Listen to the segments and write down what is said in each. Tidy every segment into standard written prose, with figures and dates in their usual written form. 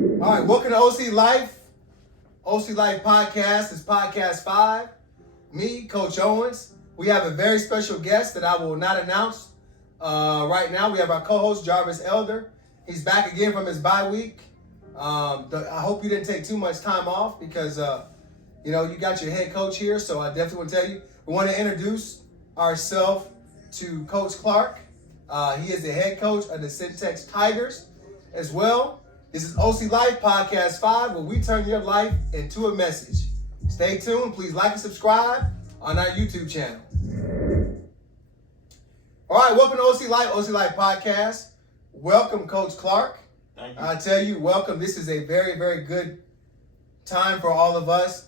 All right, welcome to OC Life. OC Life Podcast is Podcast 5. Me, Coach Owens. We have a very special guest that I will not announce right now. We have our co-host Jarvis Elder. He's back again from his bye week. I hope you didn't take too much time off because you got your head coach here. So I definitely want to tell you, we want to introduce ourselves to Coach Clark. He is the head coach of the Cen Tex Tigers as well. This is OC Life Podcast 5, where we turn your life into a message. Stay tuned. Please like and subscribe on our YouTube channel. All right, welcome to OC Life Podcast. Welcome, Coach Clark. Thank you. I tell you, welcome. This is a very, very good time for all of us.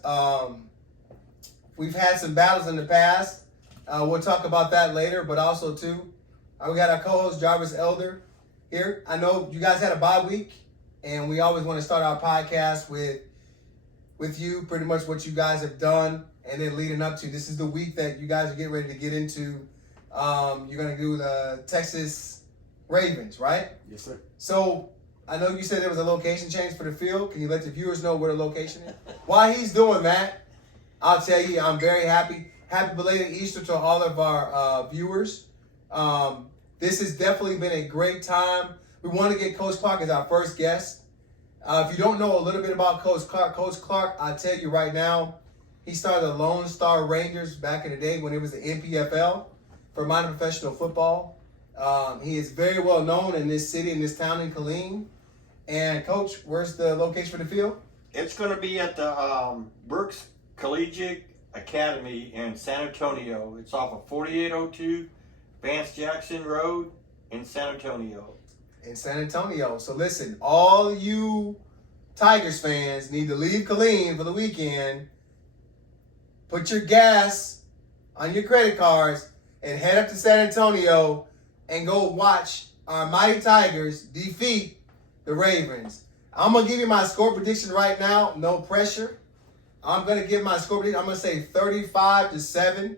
We've had some battles in the past. We'll talk about that later, but also, too, we got our co-host Jarvis Elder here. I know you guys had a bye week. And we always want to start our podcast with you, pretty much what you guys have done, and then leading up to. This is the week that you guys are getting ready to get into. You're going to do the Texas Ravens, right? Yes, sir. So I know you said there was a location change for the field. Can you let the viewers know where the location is? While he's doing that, I'll tell you, I'm very happy. Happy belated Easter to all of our viewers. This has definitely been a great time. We want to get Coach Clark as our first guest. If you don't know a little bit about Coach Clark, I'll tell you right now, he started the Lone Star Rangers back in the day when it was the NPFL for minor professional football. He is very well known in this city, in this town in Killeen. And Coach, where's the location for the field? It's going to be at the Brooks Collegiate Academy in San Antonio. It's off of 4802 Vance Jackson Road in San Antonio. In San Antonio. So listen, all you Tigers fans need to leave Killeen for the weekend, put your gas on your credit cards, and head up to San Antonio and go watch our mighty Tigers defeat the Ravens. I'm going to give you my score prediction right now. No pressure. I'm going to give my score prediction. I'm going to say 35-7.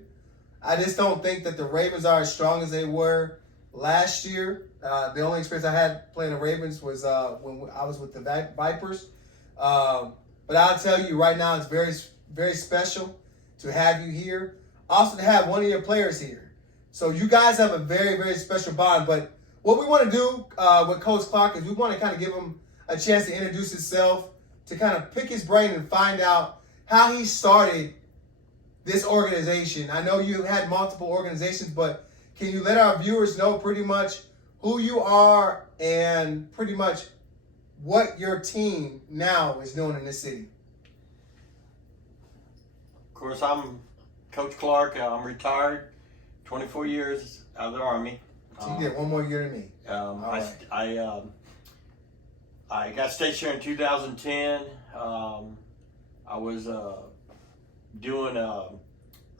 I just don't think that the Ravens are as strong as they were last year. The only experience I had playing the Ravens was when I was with the Vipers. But I'll tell you right now, it's very, very special to have you here. Also to have one of your players here. So you guys have a very, very special bond. But what we want to do with Coach Clark is we want to kind of give him a chance to introduce himself, to kind of pick his brain and find out how he started this organization. I know you had multiple organizations, but can you let our viewers know pretty much who you are and pretty much what your team now is doing in this city? Of course, I'm Coach Clark. I'm retired, 24 years out of the Army. So you did one more year than me. I got stationed here in 2010. I was doing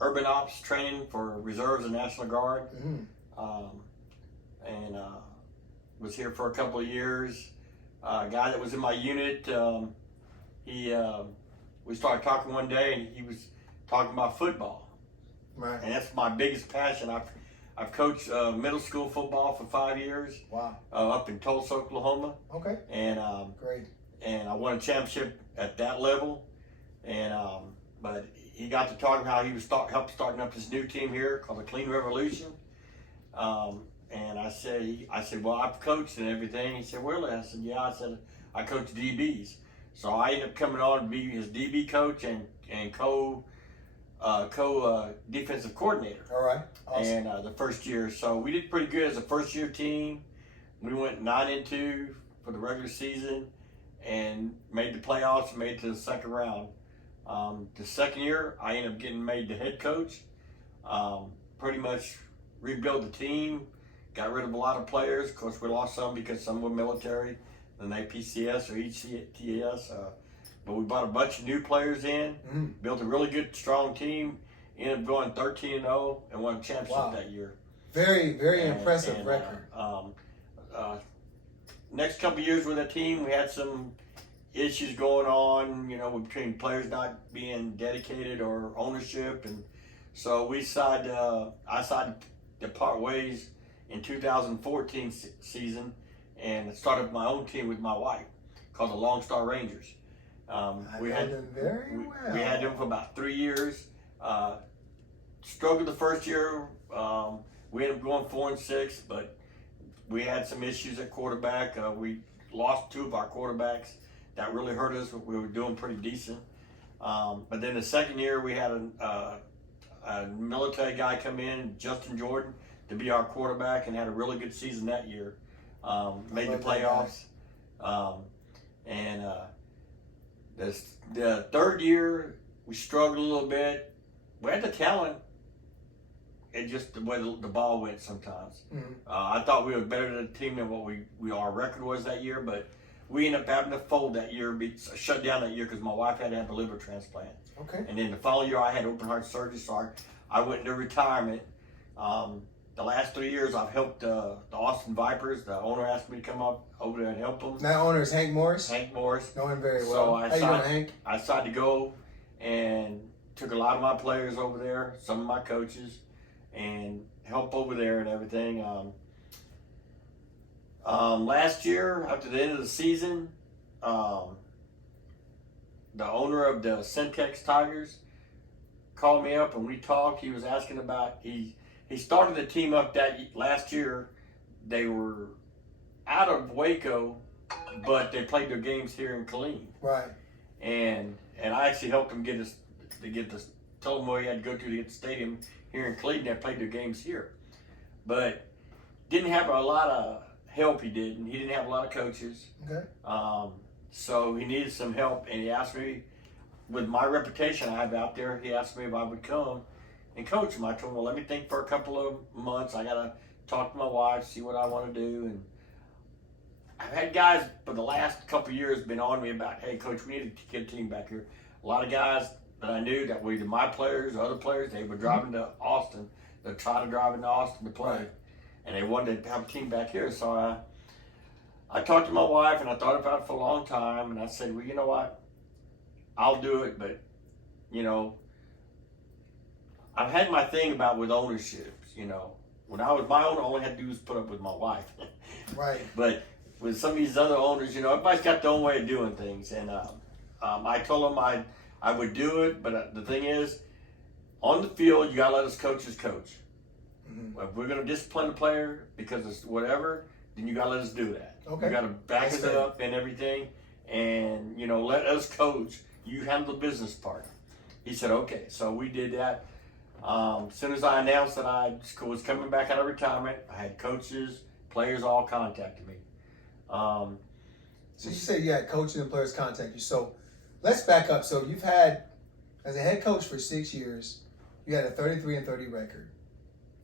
urban ops training for reserves and National Guard. Mm-hmm. And was here for a couple of years. A guy that was in my unit, we started talking one day, and he was talking about football. Right. And that's my biggest passion. I've coached middle school football for 5 years. Wow. Up in Tulsa, Oklahoma. Okay. And great. And I won a championship at that level. And but he got to talking how he was starting up this new team here called the Clean Revolution. And I said, well, I've coached and everything. He said, really? I said, yeah. I said, I coach DBs. So I ended up coming on to be his DB coach and co defensive coordinator. All right. Awesome. And the first year. So we did pretty good as a first year team. We went 9-2 for the regular season and made the playoffs and made it to the second round. The second year, I ended up getting made the head coach. Pretty much rebuilt the team. Got rid of a lot of players. Of course, we lost some because some were military, and they PCS or ECTS. But we brought a bunch of new players in, built a really good, strong team, ended up going 13-0 and won a championship that year. Very, very impressive record. Next couple of years with the team, we had some issues going on, between players not being dedicated or ownership, and so I decided to part ways in 2014 season and started my own team with my wife. called the Lone Star Rangers. We had them very well. We had them for about 3 years. Struggled the first year. We ended up going 4-6, but we had some issues at quarterback. We lost 2 of our quarterbacks. That really hurt us. We were doing pretty decent. But then the second year, we had a military guy come in, Justin Jordan, to be our quarterback, and had a really good season that year. Made the playoffs. The third year, we struggled a little bit. We had the talent. It just the way the ball went sometimes. Mm-hmm. I thought we were better than the team than what our record was that year, but we ended up having to fold that year, shut down that year because my wife had to have a liver transplant. Okay. And then the following year, I had open heart surgery, so I went into retirement. The last 3 years, I've helped the Austin Vipers. The owner asked me to come up over there and help them. That owner is Hank Morris? Hank Morris. Know him very well. So How you doing, Hank? I decided to go and took a lot of my players over there, some of my coaches, and help over there and everything. Last year, after the end of the season, the owner of the Cen Tex Tigers called me up and we talked. He was asking about he started the team up that last year. They were out of Waco, but they played their games here in Killeen. Right. And I actually helped him tell him where he had to go to get the stadium here in Killeen. They played their games here, but didn't have a lot of help. He didn't have a lot of coaches. Okay. So he needed some help, and he asked me, with my reputation I have out there, he asked me if I would come and coach him. I told him, well, let me think for a couple of months. I got to talk to my wife, see what I want to do. And I've had guys for the last couple of years been on me about, hey, coach, we need to get a team back here. A lot of guys that I knew that were either my players or other players, they were driving to Austin. They try to drive into Austin to play. Right. And they wanted to have a team back here. So I talked to my wife, and I thought about it for a long time, and I said, well, you know what? I'll do it, but, you know, I've had my thing about with ownerships, you know. When I was my owner, all I had to do was put up with my wife. Right. But with some of these other owners, you know, everybody's got their own way of doing things. And I told them I would do it, but the thing is, on the field, you got to let us coaches coach. Mm-hmm. If we're going to discipline a player because it's whatever, then you got to let us do that. Okay. You got to back us up and everything, and, you know, let us coach. You handle the business part. He said, okay. So we did that. As soon as I announced that I was coming back out of retirement, I had coaches, players all contacted me. So you said you had coaches and players contact you. So let's back up. So you've had, as a head coach for 6 years, you had a 33-30 record,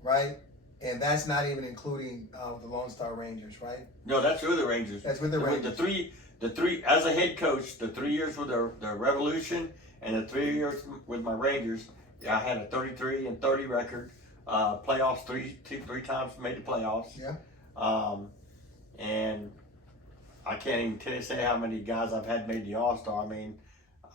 right? And that's not even including the Lone Star Rangers, right? No, that's with the Rangers. That's with the Rangers. The three as a head coach, the 3 years with the Revolution and the 3 years with my Rangers, I had a 33-30 record. Playoffs three times made the playoffs. Yeah. And I can't even say how many guys I've had made the All-Star. I mean,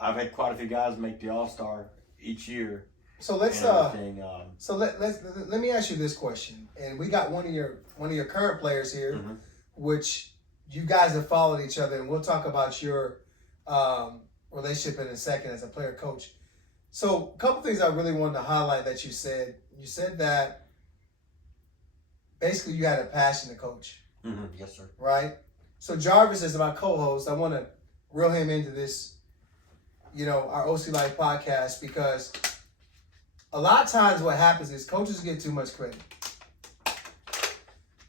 I've had quite a few guys make the All-Star each year. So let's let me ask you this question. And we got one of your current players here, mm-hmm. which you guys have followed each other, and we'll talk about your relationship in a second as a player coach. So a couple things I really wanted to highlight that you said. You said that basically you had a passion to coach. Mm-hmm. Yes, sir. Right? So Jarvis is my co-host. I want to reel him into this, you know, our OC Life podcast, because a lot of times what happens is coaches get too much credit.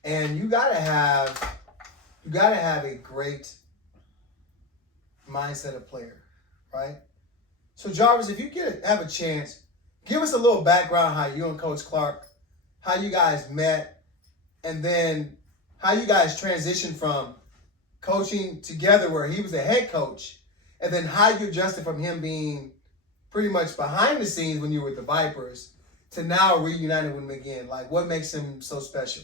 And you gotta have a great mindset of player, right? So Jarvis, if you have a chance, give us a little background how you and Coach Clark, how you guys met, and then how you guys transitioned from coaching together where he was a head coach, and then how you adjusted from him being pretty much behind the scenes when you were with the Vipers to now reunited with him again. Like, what makes him so special?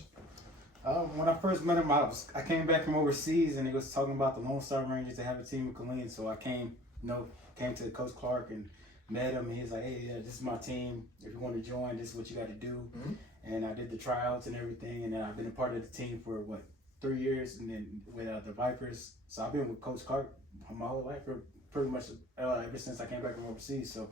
When I first met him, I came back from overseas, and he was talking about the Lone Star Rangers to have a team in Killeen. So I came to Coach Clark and met him, and he was like, hey, yeah, this is my team. If you want to join, this is what you got to do. Mm-hmm. And I did the tryouts and everything, and then I've been a part of the team for, 3 years, and then with the Vipers. So I've been with Coach Clark my whole life, pretty much ever since I came back from overseas. So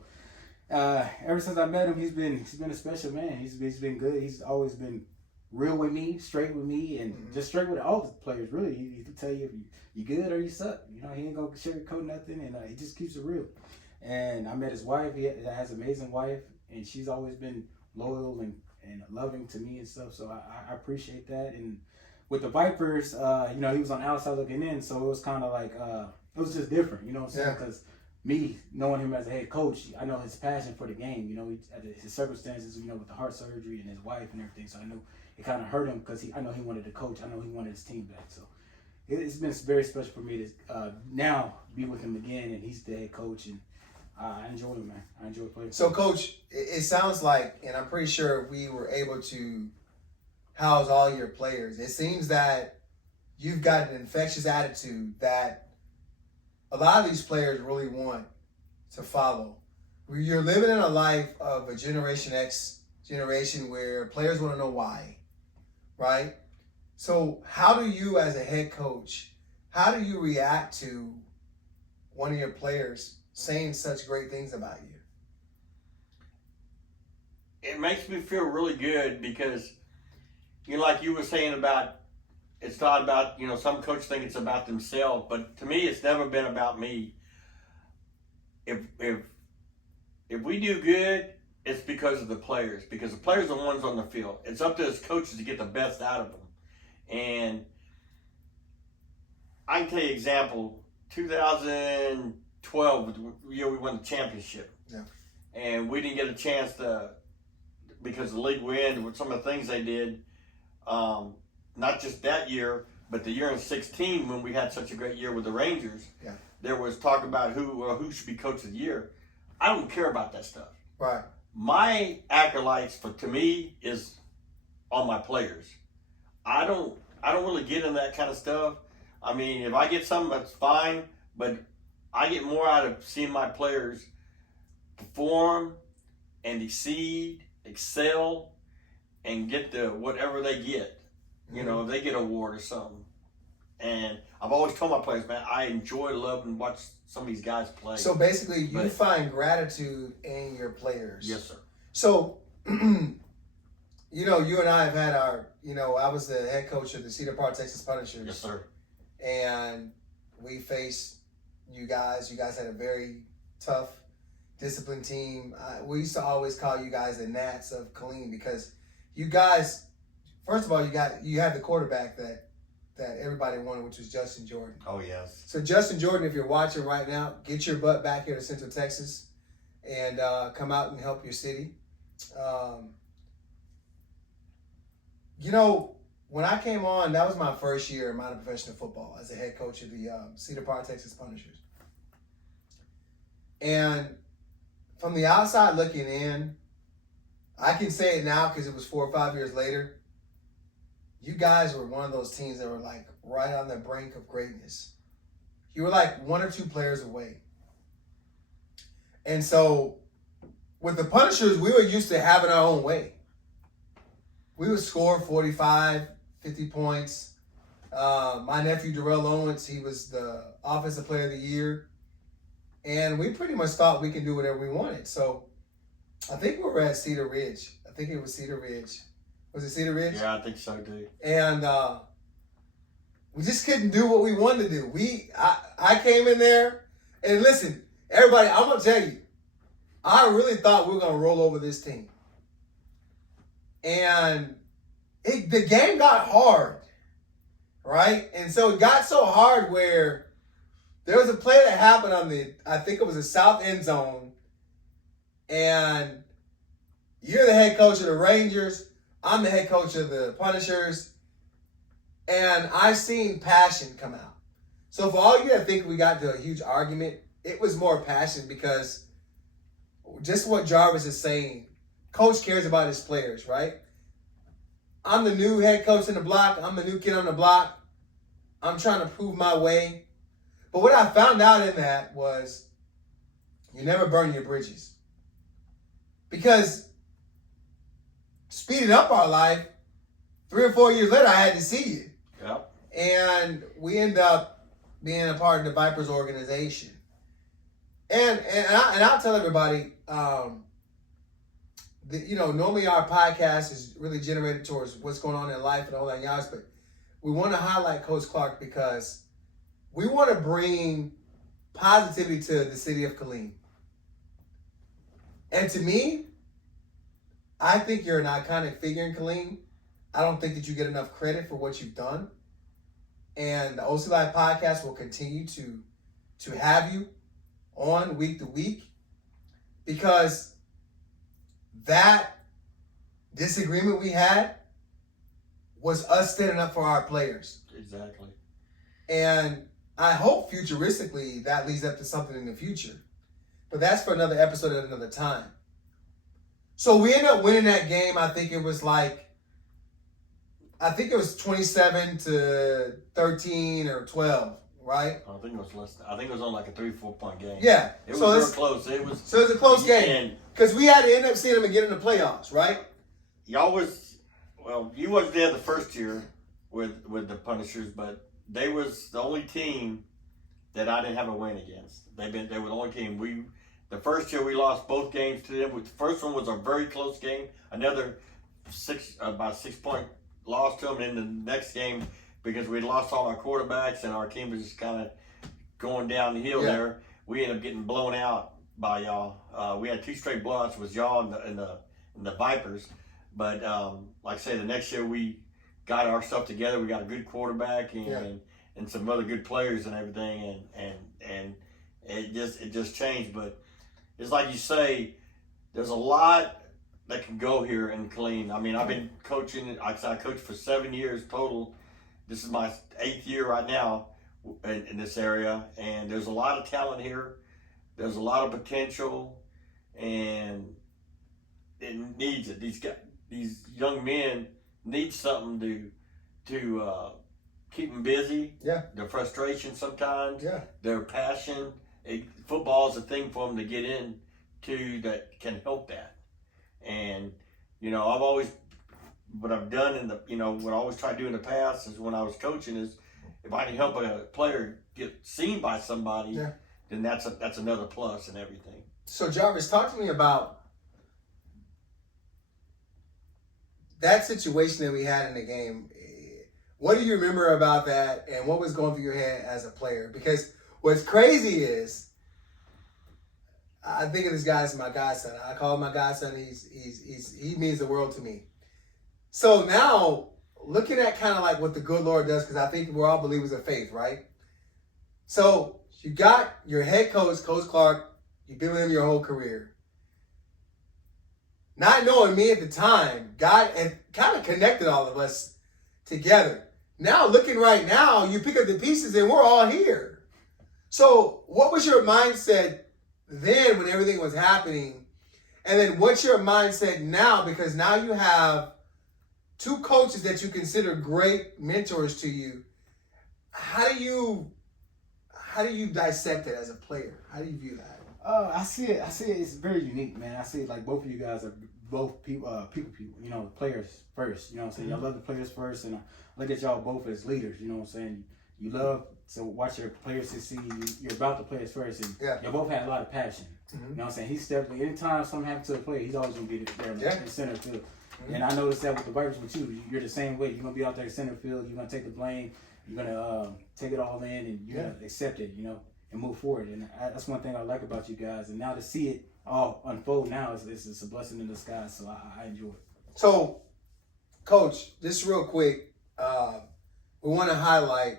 ever since I met him, he's been a special man. He's been good. He's always been real with me, straight with me, and just straight with all the players. Really, he can tell you if you good or you suck. You know, he ain't gonna sugarcoat nothing, and he just keeps it real. And I met his wife. He has an amazing wife, and she's always been loyal and loving to me and stuff. So I appreciate that. And with the Vipers, you know, he was on the outside looking in, so it was kind of like it was just different. You know what I'm saying? Because me knowing him as a head coach, I know his passion for the game. You know, his circumstances, you know, with the heart surgery and his wife and everything. So I knew it kind of hurt him because I know he wanted to coach. I know he wanted his team back. So it's been very special for me to now be with him again, and he's the head coach, and I enjoy him, man. I enjoy playing. So, Coach, it sounds like, and I'm pretty sure we were able to house all your players. It seems that you've got an infectious attitude that a lot of these players really want to follow. You're living in a life of a Generation X generation where players want to know why, right? So how do you, as a head coach, how do you react to one of your players saying such great things about you? It makes me feel really good because, you know, like you were saying about, it's not about, you know, some coaches think it's about themselves, but to me, it's never been about me. If we do good, it's because of the players, because the players are the ones on the field. It's up to us coaches to get the best out of them. And I can tell you an example, 2012, the year we won the championship. Yeah. And we didn't get a chance to, because the league we in, with some of the things they did, not just that year, but the year in 16 when we had such a great year with the Rangers. Yeah. There was talk about who should be coach of the year. I don't care about that stuff. Right. My acolytes to me is on my players. I don't really get in that kind of stuff. I mean, if I get something, that's fine, but I get more out of seeing my players perform and exceed, excel, and get the whatever they get. You know, if they get an award or something. And I've always told my players, man, I enjoy, love, and watch some of these guys play. So basically, you find gratitude in your players. Yes, sir. So, you know, you and I have had our, you know, I was the head coach of the Cedar Park, Texas Punishers. Yes, sir. And we faced you guys. You guys had a very tough, disciplined team. We used to always call you guys the Gnats of Killeen because you guys, first of all, you had the quarterback that everybody wanted, which was Justin Jordan. Oh, yes. So, Justin Jordan, if you're watching right now, get your butt back here to Central Texas and come out and help your city. You know, when I came on, that was my first year in minor professional football as a head coach of the Cedar Park, Texas Punishers. And from the outside looking in, I can say it now because it was 4 or 5 years later. You guys were one of those teams that were like right on the brink of greatness. You were like 1 or 2 players away. And so with the Punishers, we were used to having our own way. We would score 45, 50 points. My nephew, Darrell Owens, he was the Offensive Player of the Year. And we pretty much thought we could do whatever we wanted. So I think we were at Cedar Ridge. I think it was Cedar Ridge. Was it Cedar Ridge? Yeah, I think so, too. And we just couldn't do what we wanted to do. I came in there, and listen, everybody, I'm going to tell you, I really thought we were going to roll over this team. And the game got hard, right? And so it got so hard where there was a play that happened on I think it was the south end zone, and you're the head coach of the Rangers. I'm the head coach of the Punishers, and I seen passion come out. So for all you that think we got into a huge argument, it was more passion because just what Jarvis is saying, coach cares about his players, right? I'm the new head coach in the block. I'm the new kid on the block. I'm trying to prove my way. But what I found out in that was you never burn your bridges. Because speeding up our life, 3 or 4 years later, I had to see you. Yep. And we end up being a part of the Vipers organization. And I'll tell everybody, normally our podcast is really generated towards what's going on in life and all that yards, but we want to highlight Coach Clark because we want to bring positivity to the city of Killeen. And to me, I think you're an iconic figure in Killeen. I don't think that you get enough credit for what you've done. And the OC Live podcast will continue to have you on week to week because that disagreement we had was us standing up for our players. Exactly. And I hope futuristically that leads up to something in the future. But that's for another episode at another time. So we ended up winning that game. I think it was 27-13 or 12, right? I think it was less. I think it was on like a 3-4 point game. Yeah. It was real close. It was a close game. Because we had to end up seeing them again in the playoffs, right? Y'all was, well, you wasn't there the first year with the Punishers, but they was the only team that I didn't have a win against. They were the only team. The first year we lost both games to them. The first one was a very close game. Another about 6 point loss to them. And then the next game, because we lost all our quarterbacks and our team was just kind of going down the hill there, we ended up getting blown out by y'all. We had 2 straight blowouts with y'all and the Vipers. But like I say, the next year we got our stuff together. We got a good quarterback and some other good players and everything, and it just changed. But it's like you say, there's a lot that can go here in Killeen. I mean, I've been coaching. I coached for 7 years total. This is my 8th year right now in this area, and there's a lot of talent here. There's a lot of potential, and it needs it. These young men need something to keep them busy. Yeah. Their frustration sometimes. Yeah. Their passion. Football is a thing for them to get into that can help that. And what I've done what I always try to do in the past is when I was coaching is if I can help a player get seen by somebody, then that's another plus and everything. So Jarvis, talk to me about that situation that we had in the game. What do you remember about that, and what was going through your head as a player? Because what's crazy is, I think of this guy as my godson. I call him my godson. He means the world to me. So now, looking at kind of like what the good Lord does, because I think we're all believers of faith, right? So you got your head coach, Coach Clark. You've been with him your whole career. Not knowing me at the time, God had kind of connected all of us together. Now, looking right now, you pick up the pieces and we're all here. So what was your mindset then when everything was happening? And then what's your mindset now? Because now you have 2 coaches that you consider great mentors to you. How do you dissect it as a player? How do you view that? I see it. It's very unique, man. I see it like both of you guys are both people. Players first. You know what I'm saying? Y'all love the players first, and I look at y'all both as leaders. You know what I'm saying? You love to watch your players succeed. You're about the players first, and y'all both had a lot of passion. Mm-hmm. You know what I'm saying? He's definitely, anytime something happens to a player, he's always gonna be there in the center field. Mm-hmm. And I noticed that with the Vipers with you. You're the same way. You're gonna be out there in center field. You're gonna take the blame. You're gonna take it all in, and you're gonna accept it. And move forward. And that's one thing I like about you guys. And now to see it all unfold now is a blessing in disguise. So I enjoy it. So, Coach, just real quick, we want to highlight.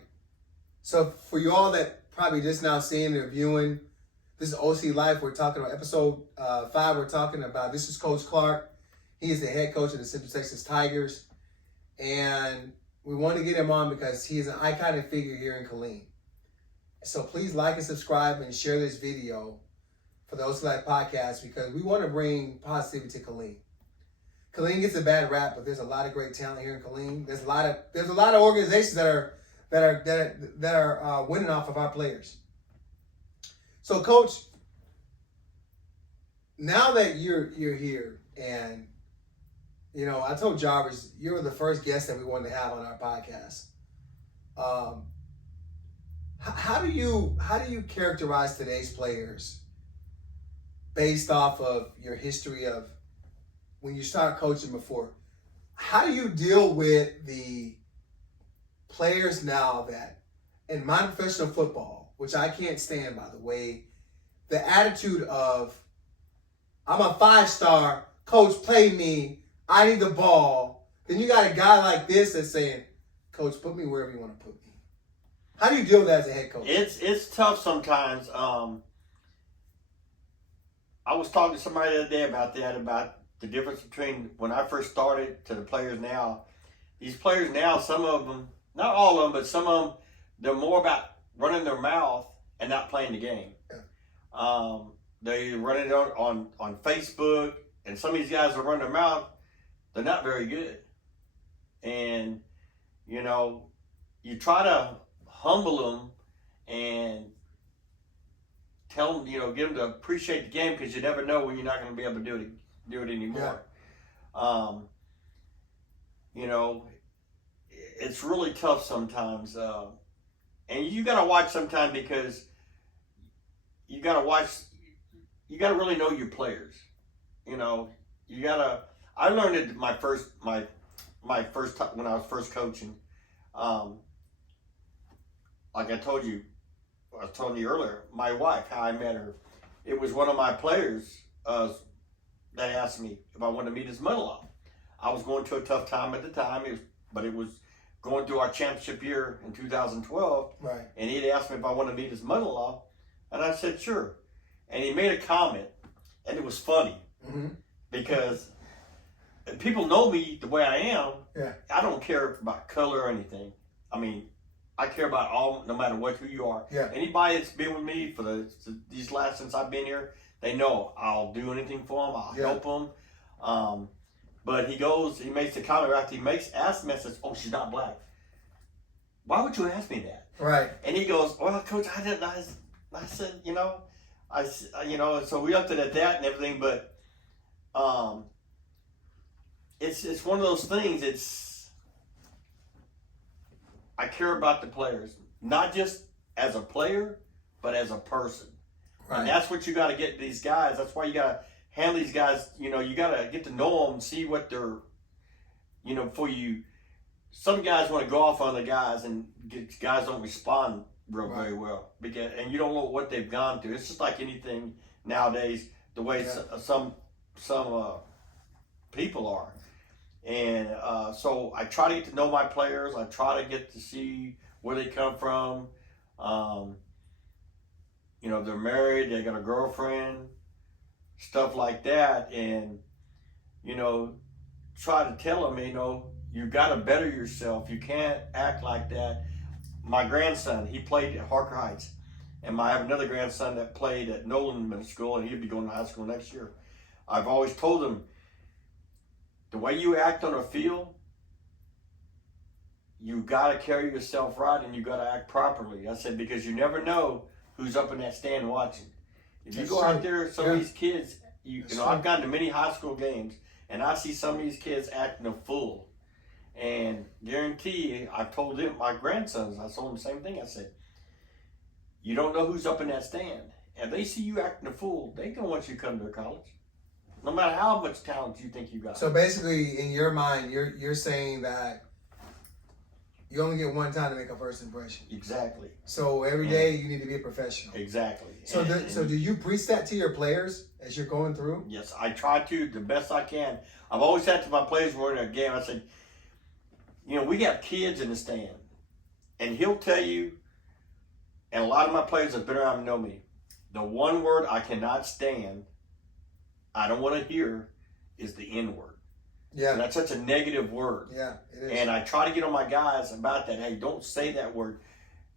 So for you all that probably just now seeing or viewing, this is OC Life. We're talking about episode 5. We're talking about, this is Coach Clark. He is the head coach of the City of Texas Tigers. And we want to get him on because he is an iconic figure here in Killeen. So please like and subscribe and share this video for the OC Life podcast because we want to bring positivity to Killeen. Killeen gets a bad rap, but there's a lot of great talent here in Killeen. There's a lot of organizations that are winning off of our players. So, Coach, now that you're here, and I told Jarvis you were the first guest that we wanted to have on our podcast. How do you characterize today's players based off of your history of when you started coaching before? How do you deal with the players now that in my professional football, which I can't stand, by the way, the attitude of I'm a 5-star, coach, play me, I need the ball. Then you got a guy like this that's saying, coach, put me wherever you want to put me. How do you deal with that as a head coach? It's tough sometimes. I was talking to somebody the other day about that, about the difference between when I first started to the players now. These players now, some of them, not all of them, but some of them, they're more about running their mouth and not playing the game. Yeah. They run it on Facebook, and some of these guys that run their mouth, they're not very good. And, you know, you try to humble them and tell them, you know, get them to appreciate the game, because you never know when you're not going to be able to do it anymore. Yeah. You know, it's really tough sometimes. And you got to watch sometimes, because you got to really know your players. You know, I learned it my first time when I was first coaching. Like I was telling you earlier, my wife, how I met her. It was one of my players that asked me if I wanted to meet his mother-in-law. I was going through a tough time at the time, but it was going through our championship year in 2012. Right. And he had asked me if I wanted to meet his mother-in-law, and I said sure. And he made a comment, and it was funny, because people know me the way I am. Yeah. I don't care about color or anything. I mean, I care about all, no matter who you are. Yeah. Anybody that's been with me for since I've been here, they know I'll do anything for them. I'll help them. But he makes the comment after asks me, says, "Oh, she's not black. Why would you ask me that?" Right. And he goes, "Well, Coach, I didn't." I said, so we looked at that and everything, but it's one of those things. I care about the players, not just as a player, but as a person. Right. And that's what you got to get these guys. That's why you got to handle these guys. You know, you got to get to know them, see what they're, before you. Some guys want to go off on the guys, and guys don't respond very well, and you don't know what they've gone through. It's just like anything nowadays, the way some people are. And so I try to get to know my players. I try to get to see where they come from. They're married, they got a girlfriend, stuff like that. And, try to tell them, you got to better yourself. You can't act like that. My grandson, he played at Harker Heights. And I have another grandson that played at Nolan Middle School, and he'll be going to high school next year. I've always told him, the way you act on a field, you got to carry yourself right, and you got to act properly. I said, because you never know who's up in that stand watching. If you go out there, some of these kids, I've gotten to many high school games, and I see some of these kids acting a fool. And guarantee, I've told them, my grandsons, I told them the same thing. I said, you don't know who's up in that stand. If they see you acting a fool, they don't want you to come to their college. No matter how much talent you think you got. So basically, in your mind, you're saying that you only get one time to make a first impression. Exactly. So every day you need to be a professional. Exactly. So do you preach that to your players as you're going through? Yes, I try to the best I can. I've always said to my players when we're in a game, I said, we got kids in the stand, and he'll tell you, and a lot of my players have been around and know me, the one word I cannot stand, I don't want to hear, is the N word. Yeah. And that's such a negative word. Yeah, it is. And I try to get on my guys about that. Hey, don't say that word.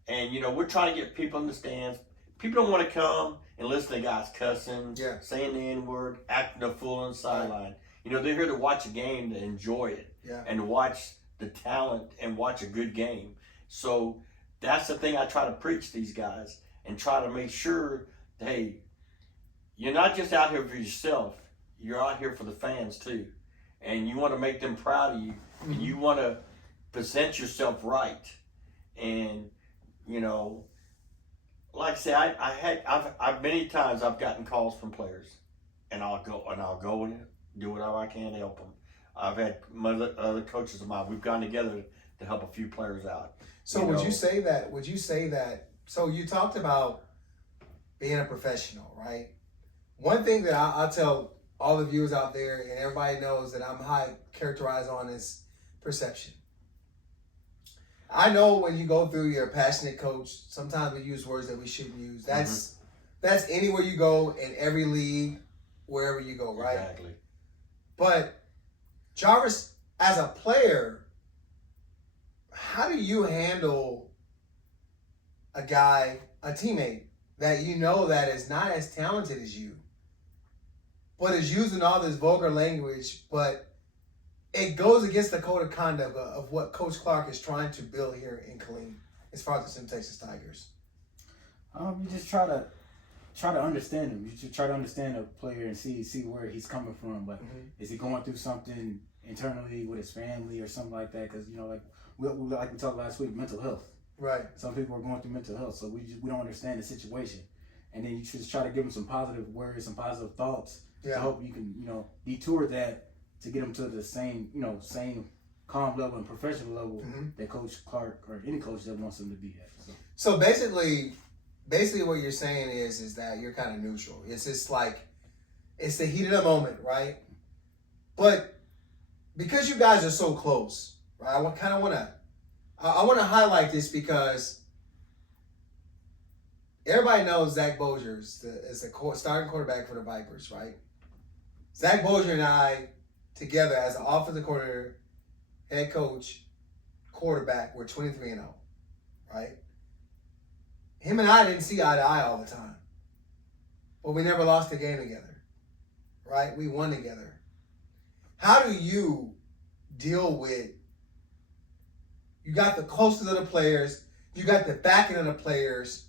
And, we're trying to get people in the stands. People don't want to come and listen to guys cussing, saying the N word, acting a fool on the sideline. Right. They're here to watch a game, to enjoy it, and to watch the talent and watch a good game. So that's the thing I try to preach to these guys, and try to make sure, hey, you're not just out here for yourself. You're out here for the fans too. And you want to make them proud of you. And you want to present yourself right. And, like I say, I've many times I've gotten calls from players, and I'll go and do whatever I can to help them. I've had other coaches of mine. We've gone together to help a few players out. So would you say that? So you talked about being a professional, right? One thing that I'll tell all the viewers out there, and everybody knows that I'm high characterized on, is perception. I know when you go through, you're a passionate coach. Sometimes we use words that we shouldn't use. That's anywhere you go, in every league, wherever you go, right? Exactly. But Jarvis, as a player, how do you handle a teammate that you know that is not as talented as you, but is using all this vulgar language, but it goes against the code of conduct of what Coach Clark is trying to build here in Killeen, as far as the Cen Tex Tigers? You just try to understand him. You just try to understand a player and see where he's coming from. But is he going through something internally with his family or something like that? Because like we talked last week, mental health. Right. Some people are going through mental health, so we don't understand the situation. And then you just try to give them some positive words, some positive thoughts to help you can detour that to get them to the same calm level and professional level that Coach Clark or any coach that wants them to be at. So basically what you're saying is that you're kind of neutral. It's just like, it's the heat of the moment, right? But because you guys are so close, right? I want to highlight this because everybody knows Zach Bozier is the starting quarterback for the Vipers, right? Zach Bozier and I, together as an offensive coordinator, head coach, quarterback, we're 23-0, right? Him and I didn't see eye to eye all the time, but we never lost a game together, right? We won together. How do you deal with, you got the closest of the players, you got the backing of the players,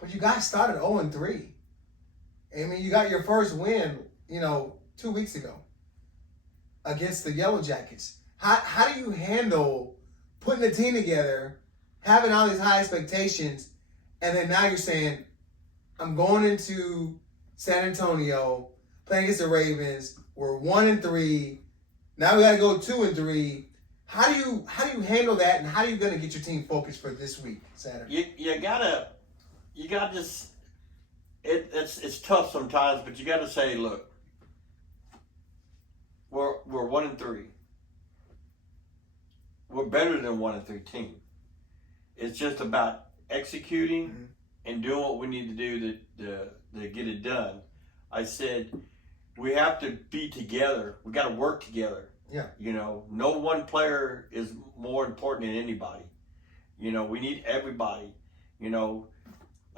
but you guys started 0-3. I mean, you got your first win, 2 weeks ago against the Yellow Jackets. How do you handle putting a team together, having all these high expectations, and then now you're saying, I'm going into San Antonio, playing against the Ravens, we're 1-3, now we got to go 2-3. How do you handle that, and how are you going to get your team focused for this week, Saturday? You gotta just, it's tough sometimes, but you gotta say, look, we're 1-3. We're better than 1-3 team. It's just about executing and doing what we need to do to get it done. I said we have to be together. We got to work together. Yeah. No one player is more important than anybody. We need everybody. On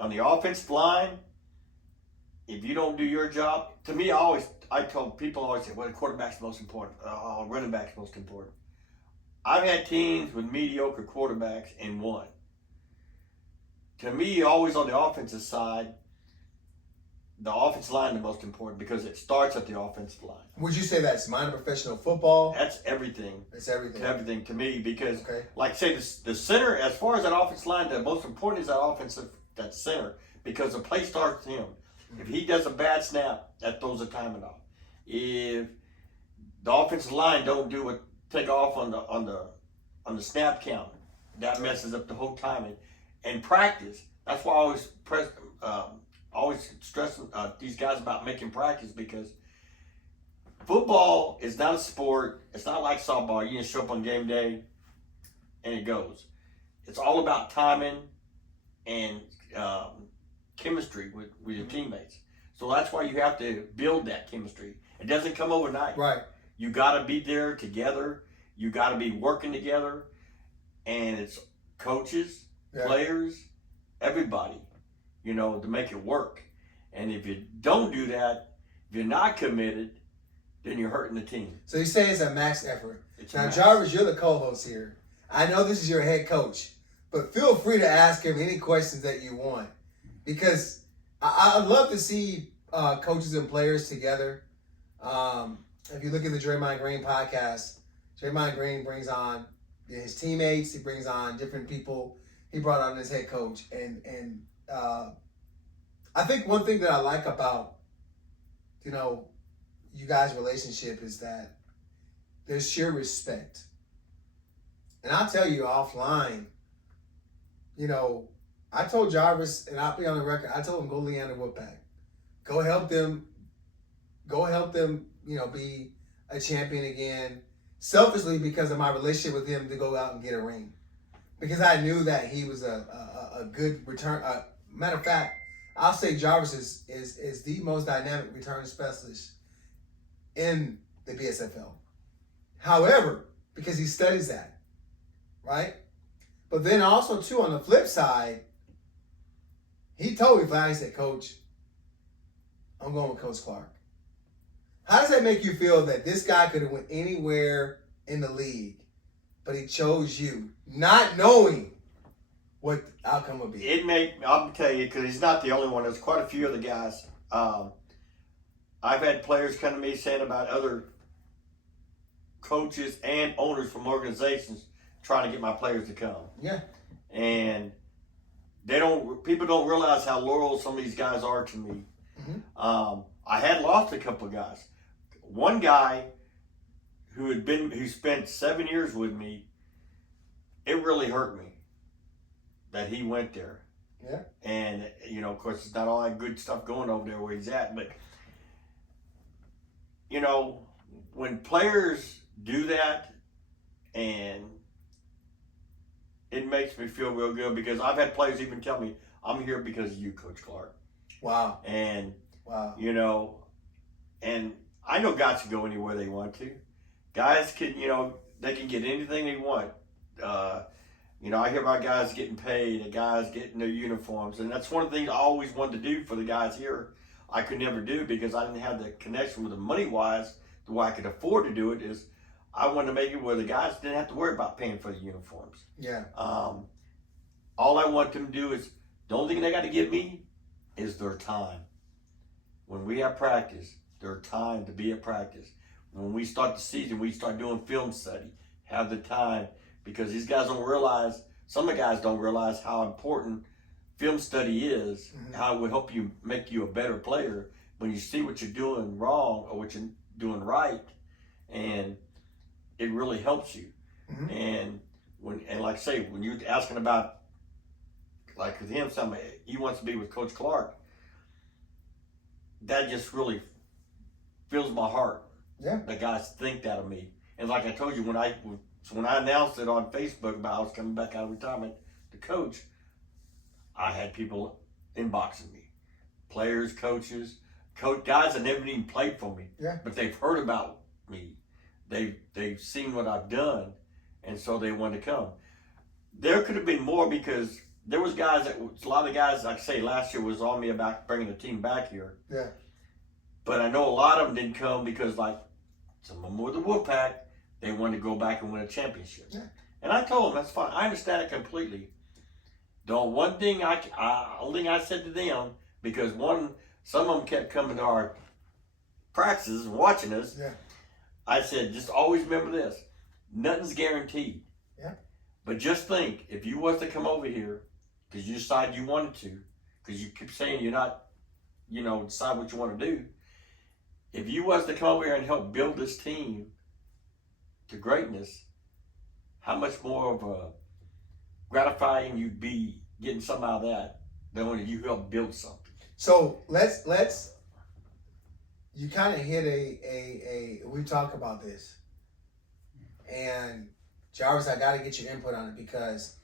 the offensive line, if you don't do your job, to me, I told people always say, well, the quarterback's the most important. Running back's most important. I've had teams with mediocre quarterbacks and won. To me, always on the offensive side, the offensive line is the most important because it starts at the offensive line. Would you say that's minor professional football? That's everything. It's everything. It's everything to me because, like I say, the center, as far as that offensive line, the most important is that center because the play starts with him. If he does a bad snap, that throws the timing off. If the offensive line don't take off on the snap count, that messes up the whole timing. And practice, that's why I always stress these guys about making practice because football is not a sport. It's not like softball. You just show up on game day and it goes. It's all about timing and chemistry with your teammates. So that's why you have to build that chemistry. It doesn't come overnight. Right. You got to be there together. You got to be working together. And it's coaches, players, everybody, to make it work. And if you don't do that, if you're not committed, then you're hurting the team. So you say it's a max effort. Now, Jarvis, you're the co-host here. I know this is your head coach, but feel free to ask him any questions that you want because I'd love to see coaches and players together. If you look at the Draymond Green podcast, Draymond Green brings on his teammates. He brings on different people. He brought on his head coach, and I think one thing that I like about, you guys' relationship is that there's sheer respect. And I'll tell you offline, I told Jarvis, and I'll be on the record, I told him, go Leander Woodpack. Go help them, be a champion again. Selfishly because of my relationship with him to go out and get a ring. Because I knew that he was a good return. Matter of fact, I'll say Jarvis is the most dynamic return specialist in the BSFL. However, because he studies that, right? But then also, too, on the flip side, he told me flat, he said, Coach, I'm going with Coach Clark. How does that make you feel that this guy could have went anywhere in the league, but he chose you, not knowing what the outcome would be? I'll tell you, because he's not the only one. There's quite a few other guys. I've had players come to me saying about other coaches and owners from organizations trying to get my players to come. Yeah. And people don't realize how loyal some of these guys are to me. Mm-hmm. I had lost a couple of guys. One guy who spent 7 years with me, it really hurt me that he went there. Yeah. And, of course, it's not all that good stuff going over there where he's at. But, when players do that, and it makes me feel real good because I've had players even tell me, I'm here because of you, Coach Clark. Wow. And, wow. And I know guys can go anywhere they want to. Guys can, they can get anything they want. I hear about guys getting paid and guys getting their uniforms. And that's one of the things I always wanted to do for the guys here. I could never do because I didn't have the connection with them money-wise the way I could afford to do it is I wanted to make it where the guys didn't have to worry about paying for the uniforms. Yeah. All I want them to do is, the only thing they got to give me is their time. When we have practice, their time to be at practice. When we start the season, we start doing film study. Have the time, because these guys don't realize, some of the guys don't realize how important film study is, mm-hmm. how it will help you make you a better player when you see what you're doing wrong or what you're doing right, and it really helps you. Mm-hmm. And like I say, when you're asking about, like with him, he wants to be with Coach Clark, that just really fills my heart. Yeah. That guys think that of me. And like I told you, when I announced it on Facebook about I was coming back out of retirement to coach, I had people inboxing me. Players, coaches, guys that never even played for me. Yeah. But they've heard about me. They've seen what I've done, and so they want to come. There could have been more because there was guys a lot of guys, like I say, last year was on me about bringing the team back here. Yeah. But I know a lot of them didn't come because, like, some of them were the Wolfpack. They wanted to go back and win a championship. Yeah. And I told them, that's fine. I understand it completely. The one thing only thing I said to them, because some of them kept coming to our practices and watching us. Yeah. I said, just always remember this. Nothing's guaranteed. Yeah. But just think, if you was to come over here, because you decided you wanted to, because you keep saying you're not, decide what you want to do. If you was to come over here and help build this team to greatness, how much more of a gratifying you'd be getting something out of that than when you help build something. So let's you kind of hit we talk about this, and Jarvis, I got to get your input on it because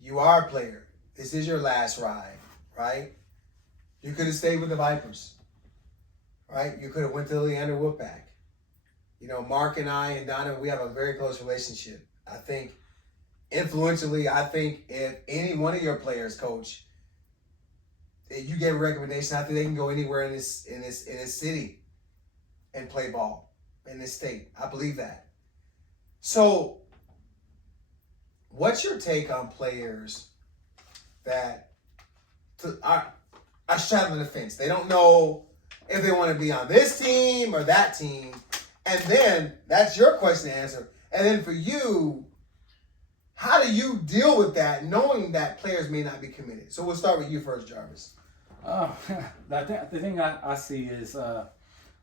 you are a player. This is your last ride, right? You could have stayed with the Vipers, right? You could have went to the Leander Wolfpack. Mark and I and Donna, we have a very close relationship. I think influentially, if any one of your players, Coach, if you gave a recommendation, I think they can go anywhere in this city and play ball in this state. I believe that. So, what's your take on players that are straddling the fence? They don't know if they want to be on this team or that team. And then, that's your question to answer. And then for you, How do you deal with that, knowing that players may not be committed? So we'll start with you first, Jarvis. The thing I see is a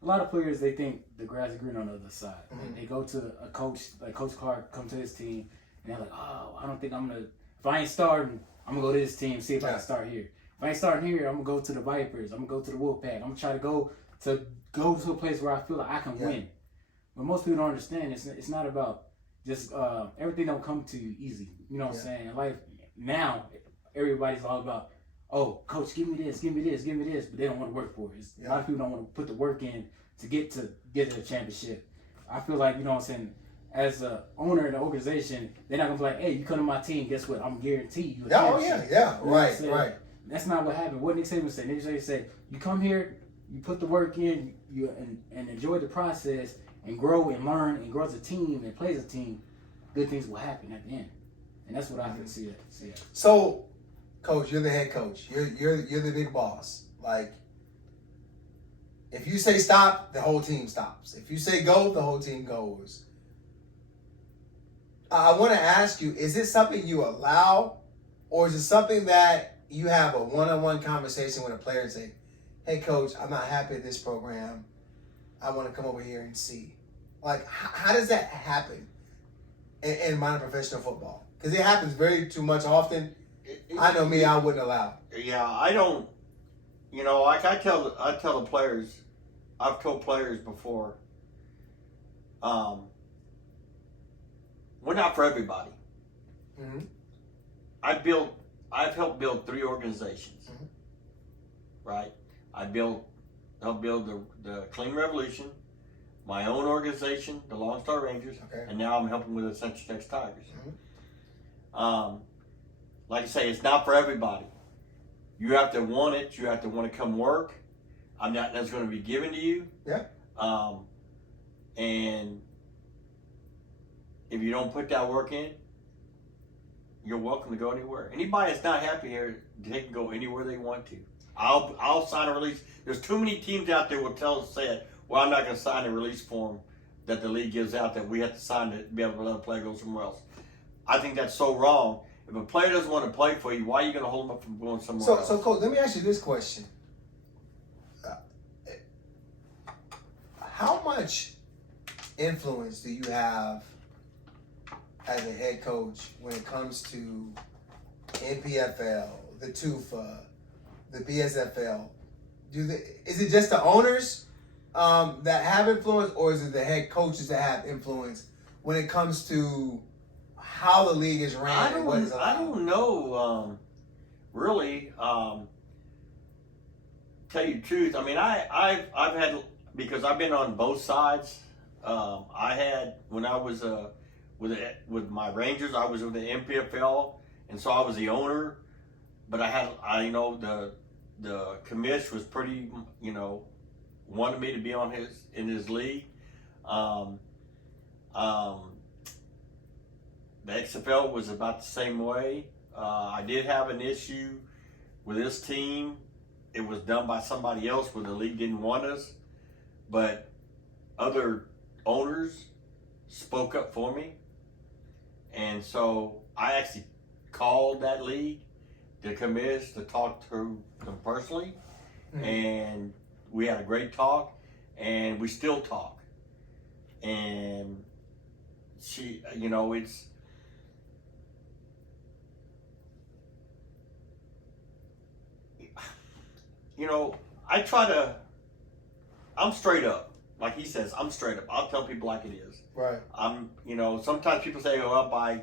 lot of players, they think the grass is green on the other side. Mm-hmm. They go to a coach, like Coach Clark, come to his team, and they're like, oh, I don't think I'm going to, if I ain't starting, I'm going to go to this team, see if I can start here. If I ain't starting here, I'm going to go to the Vipers. I'm going to go to the Wolfpack. I'm going to try to go to a place where I feel like I can win. But most people don't understand, it's not about just, everything don't come to you easy. You know what I'm saying? In life, now, everybody's all about, oh, coach, give me this, give me this, give me this, but they don't want to work for it. A lot of people don't want to put the work in to get to a championship. I feel like, you know what I'm saying, as a owner in the organization, they're not going to be like, hey, you come to my team, guess what, I'm guaranteed you a championship. Right. That's not what happened. What Nick Saban said, Nick Saban said, you come here, you put the work in, and enjoy the process, and grow and learn and grow as a team and play as a team, good things will happen at the end. And that's what I can see. So, Coach, you're the head coach. You're the big boss. Like, if you say stop, the whole team stops. If you say go, the whole team goes. I want to ask you, is it something you allow, or is it something that you have a one-on-one conversation with a player and say, hey, Coach, I'm not happy with this program. I want to come over here and see. Like, how does that happen in minor professional football? Because it happens too much often. I know me, I wouldn't allow. Yeah, I don't. You know, like I tell the players, I've told players before, we're not for everybody. Mm-hmm. I've helped build 3 organizations. Mm-hmm. Right? helped build the Clean Revolution, my own organization, the Lone Star Rangers, and now I'm helping with the Cen Tex Tigers. Mm-hmm. Like I say, it's not for everybody. You have to want it. You have to want to come work. I'm not. That's going to be given to you. Yeah. And if you don't put that work in, you're welcome to go anywhere. Anybody that's not happy here, they can go anywhere they want to. I'll sign a release. There's too many teams out there will say, well, I'm not going to sign a release form that the league gives out that we have to sign to be able to let a player go somewhere else. I think that's so wrong. If a player doesn't want to play for you, why are you going to hold him up from going somewhere else? So, Coach, let me ask you this question. How much influence do you have as a head coach when it comes to NPFL, the TUFA, the BSFL? Is it just the owners that have influence, or is it the head coaches that have influence when it comes to how the league is ran? I don't know. Really, tell you the truth. I mean, I've had, because I've been on both sides. I had, when I was with my Rangers, I was with the NPFL, and so I was the owner. But the commish was pretty, wanted me to be in his league. The XFL was about the same way. I did have an issue with this team. It was done by somebody else where the league didn't want us, but other owners spoke up for me. And so I actually called that league, the commish, to talk to them personally. Mm-hmm. And we had a great talk, and we still talk. And she, it's, I'm straight up. Like he says, I'm straight up. I'll tell people like it is. Right. Sometimes people say, I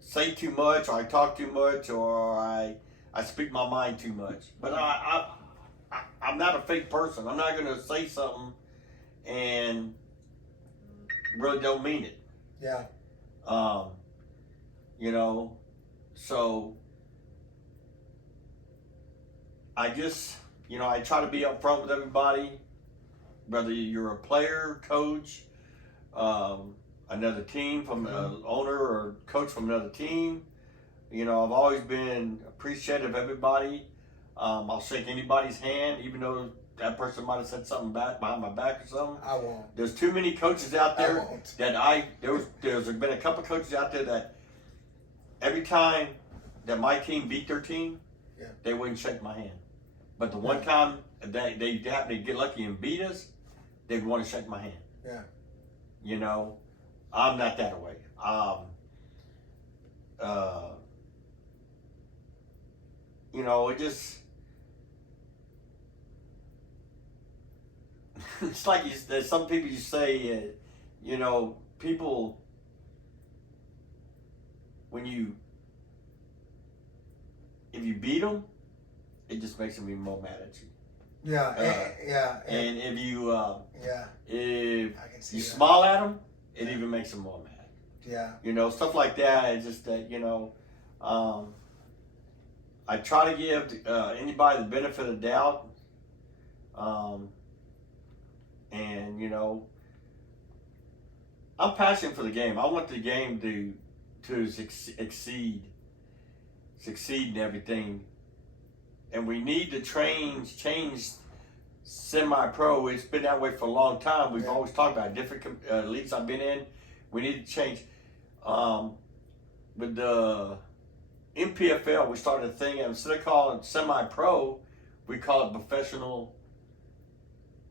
say too much, or I talk too much, or I speak my mind too much. But I'm not a fake person. I'm not going to say something and really don't mean it. Yeah. So I just, I try to be upfront with everybody, whether you're a player, coach, another team from an owner or coach from another team. I've always been appreciative of everybody. I'll shake anybody's hand, even though that person might have said something behind my back or something. I won't. There's too many coaches out there there's been a couple coaches out there that every time that my team beat their team, Yeah. they wouldn't shake my hand. But the one time that they happen to get lucky and beat us, they'd want to shake my hand. Yeah. You know, I'm not that way. You know, it just it's like there's some people you say, you know, people if you beat them, it just makes them even more mad at you. Yeah. And if you yeah. if I can see you that. smile at them, it even makes them more mad. Yeah. You know, stuff like that. It's just that, you know, I try to give anybody the benefit of the doubt. And, you know, I'm passionate for the game. I want the game to succeed in everything. And we need to change semi-pro. It's been that way for a long time. We've always talked about different leagues I've been in. We need to change. With the MPFL, we started a thing, and instead of calling it semi-pro, we call it professional,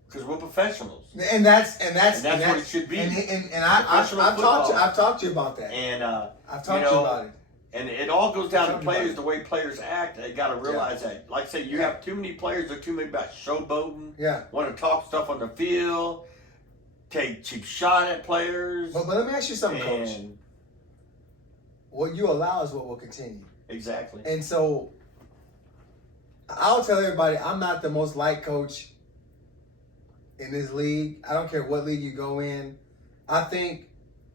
because we're professionals. And that's what it should be. And I've talked to you about that. And I've talked to you about it. And it all goes down to players, the way players act. They got to realize that. Like I say, you have too many players that are too many about showboating. Yeah. Want to talk stuff on the field, take cheap shot at players. But let me ask you something, Coach. What you allow is what will continue. Exactly. And so I'll tell everybody, I'm not the most liked coach in this league. I don't care what league you go in. I think,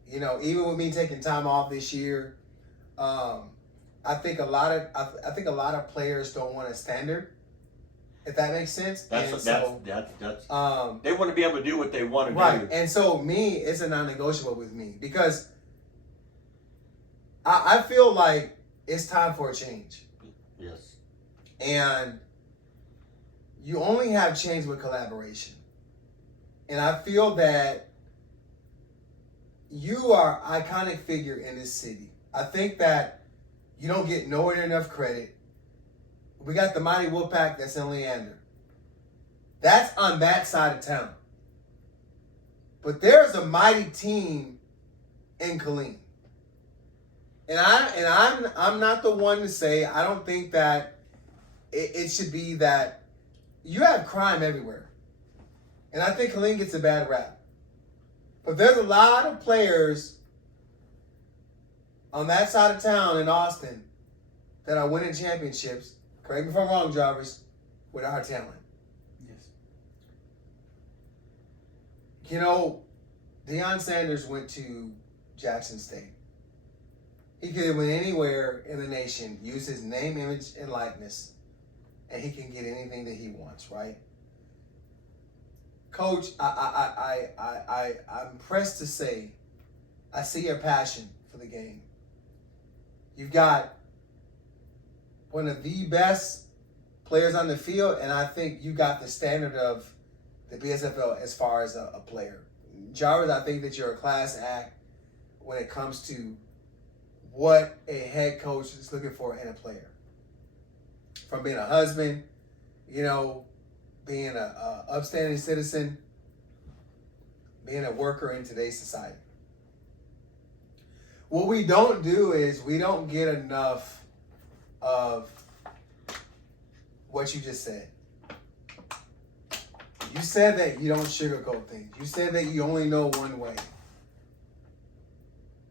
you know, even with me taking time off this year, I think a lot of players don't want a standard, if that makes sense. That's they want to be able to do what they want to right. do. And so me, it's a non-negotiable with me because I feel like it's time for a change. Yes. And you only have change with collaboration. And I feel that you are an iconic figure in this city. I think that you don't get nowhere enough credit. We got the Mighty Wolfpack that's in Leander. That's on that side of town. But there's a mighty team in Killeen. And I'm not the one to say, I don't think that it should be that you have crime everywhere. And I think Killeen gets a bad rap. But there's a lot of players on that side of town in Austin that are winning championships, correct me if I'm wrong, Jarvis, with our talent. Yes. You know, Deion Sanders went to Jackson State. He could have went anywhere in the nation, use his name, image, and likeness, and he can get anything that he wants, right? Coach, I'm pressed to say, I see your passion for the game. You've got one of the best players on the field, and I think you got the standard of the BSFL as far as a player. Jarvis, I think that you're a class act when it comes to what a head coach is looking for in a player. From being a husband, you know, being a upstanding citizen, being a worker in today's society. What we don't do is we don't get enough of what you just said. You said that you don't sugarcoat things. You said that you only know one way.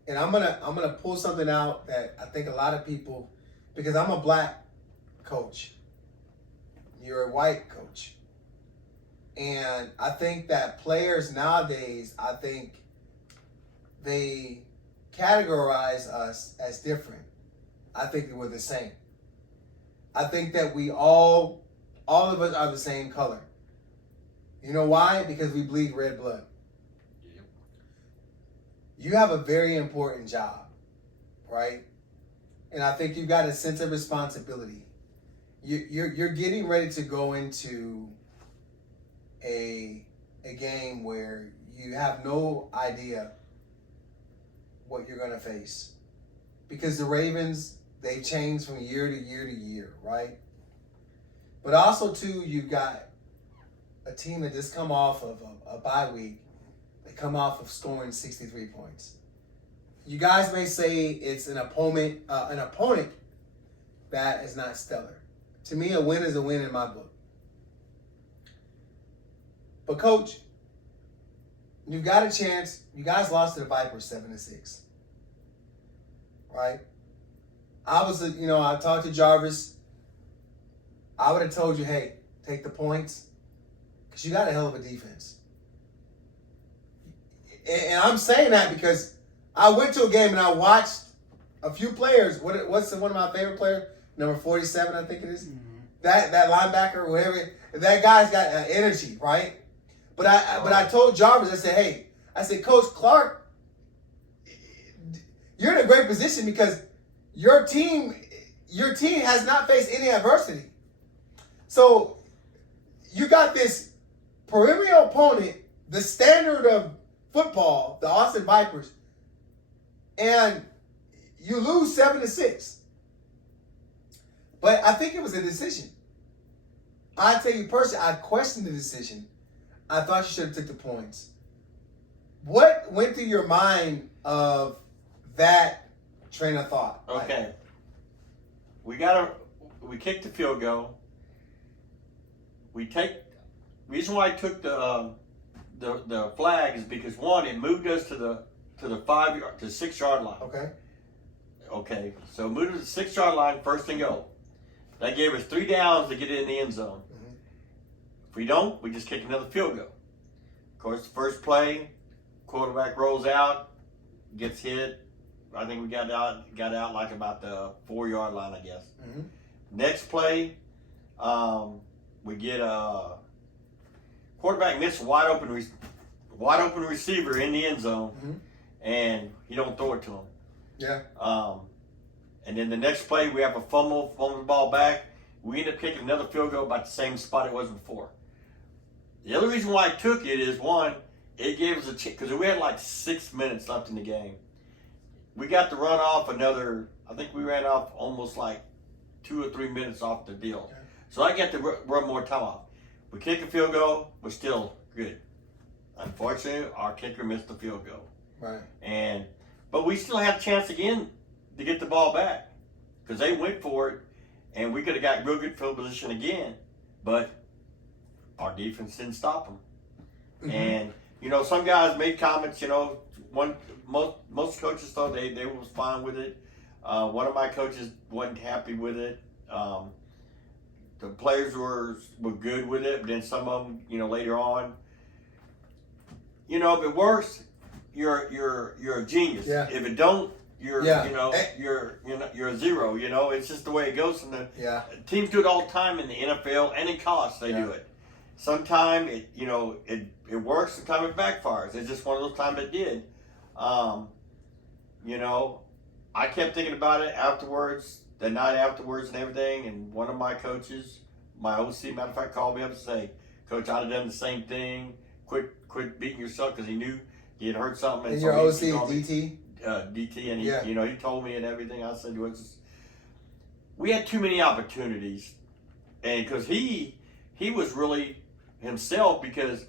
And I'm gonna pull something out that I think a lot of people, because I'm a black coach. You're a white coach. And I think that players nowadays, I think they categorize us as different. I think that we're the same. I think that we all of us are the same color. You know why? Because we bleed red blood. Yep. You have a very important job, right? And I think you've got a sense of responsibility. You're getting ready to go into a game where you have no idea what you're going to face. because the Ravens, they change from year to year to year, right? But also, too, you got a team that just come off of a bye week. They come off of scoring 63 points. You guys may say it's an opponent that is not stellar. To me, a win is a win in my book. But, Coach, you got a chance. You guys lost to the Vipers 7-6. Right? I talked to Jarvis. I would have told you, hey, take the points. Because you got a hell of a defense. And I'm saying that because I went to a game and I watched a few players. What's one of my favorite players? Number 47, I think it is. Mm-hmm. That linebacker, whatever. That guy's got energy, right? But I told Jarvis, I said, Coach Clark, you're in a great position because your team has not faced any adversity. So you got this perennial opponent, the standard of football, the Austin Vipers, and you lose 7-6. But I think it was a decision. I tell you personally, I questioned the decision. I thought you should have took the points. What went through your mind of that train of thought? Okay. We kicked the field goal. Reason why I took the flag is because one, it moved us to the 6-yard line. Okay. So moved to the 6-yard line, first and goal. That gave us 3 downs to get it in the end zone. Mm-hmm. If we don't, we just kick another field goal. Of course, the first play, quarterback rolls out, gets hit. I think we got out like about the 4-yard line, I guess. Mm-hmm. Next play, we get a quarterback missed wide open receiver in the end zone, mm-hmm. and you don't throw it to him. Yeah. And then the next play, we have a fumble the ball back. We end up kicking another field goal about the same spot it was before. The other reason why I took it is, one, it gave us a chance, because we had like 6 minutes left in the game. We got to run off I think we ran off almost like 2 or 3 minutes off the deal. Okay. So I get to run more time off. We kick a field goal, we're still good. Unfortunately, our kicker missed the field goal. Right. But we still had a chance again to get the ball back because they went for it, and we could have got real good field position again, but our defense didn't stop them. Mm-hmm. And some guys made comments. Most coaches thought they was fine with it. One of my coaches wasn't happy with it. The players were good with it, but then some of them, later on, if it works, you're a genius. Yeah. If it don't, you're a zero. It's just the way it goes. And teams do it all the time in the NFL and in college. They do it. Sometimes it works. Sometimes it backfires. It's just one of those times it did. I kept thinking about it afterwards, the night afterwards and everything. And one of my coaches, my OC, matter of fact, called me up and say, "Coach, I'd have done the same thing. Quit beating yourself," because he knew he had heard something. And your OC is DT? DT, and he told me and everything. I said, we had too many opportunities, and because he was really himself, because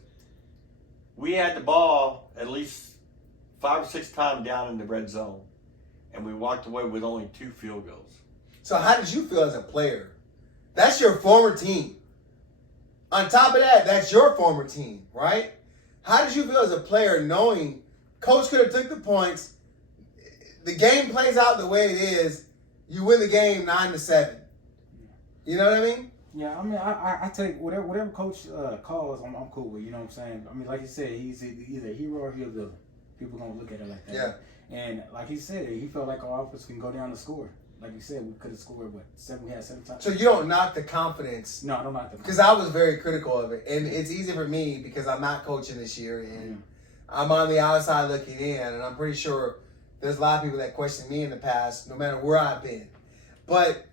we had the ball at least 5 or 6 times down in the red zone, and we walked away with only 2 field goals. So how did you feel as a player? That's your former team. On top of that, that's your former team, right? How did you feel as a player knowing Coach could have took the points, the game plays out the way it is, you win the game 9-7. You know what I mean? Yeah, I mean, I take whatever Coach calls, I'm cool with. You know what I'm saying? I mean, like you said, he's either a hero or he's a villain. People gonna look at it like that. Yeah. And like he said, he felt like our offense can go down the score. Like you said, we could have scored, we had 7 times. So you don't knock the confidence? No, I don't knock the confidence. Because I was very critical of it. And it's easy for me because I'm not coaching this year. And I'm on the outside looking in. And I'm pretty sure there's a lot of people that question me in the past, no matter where I've been. But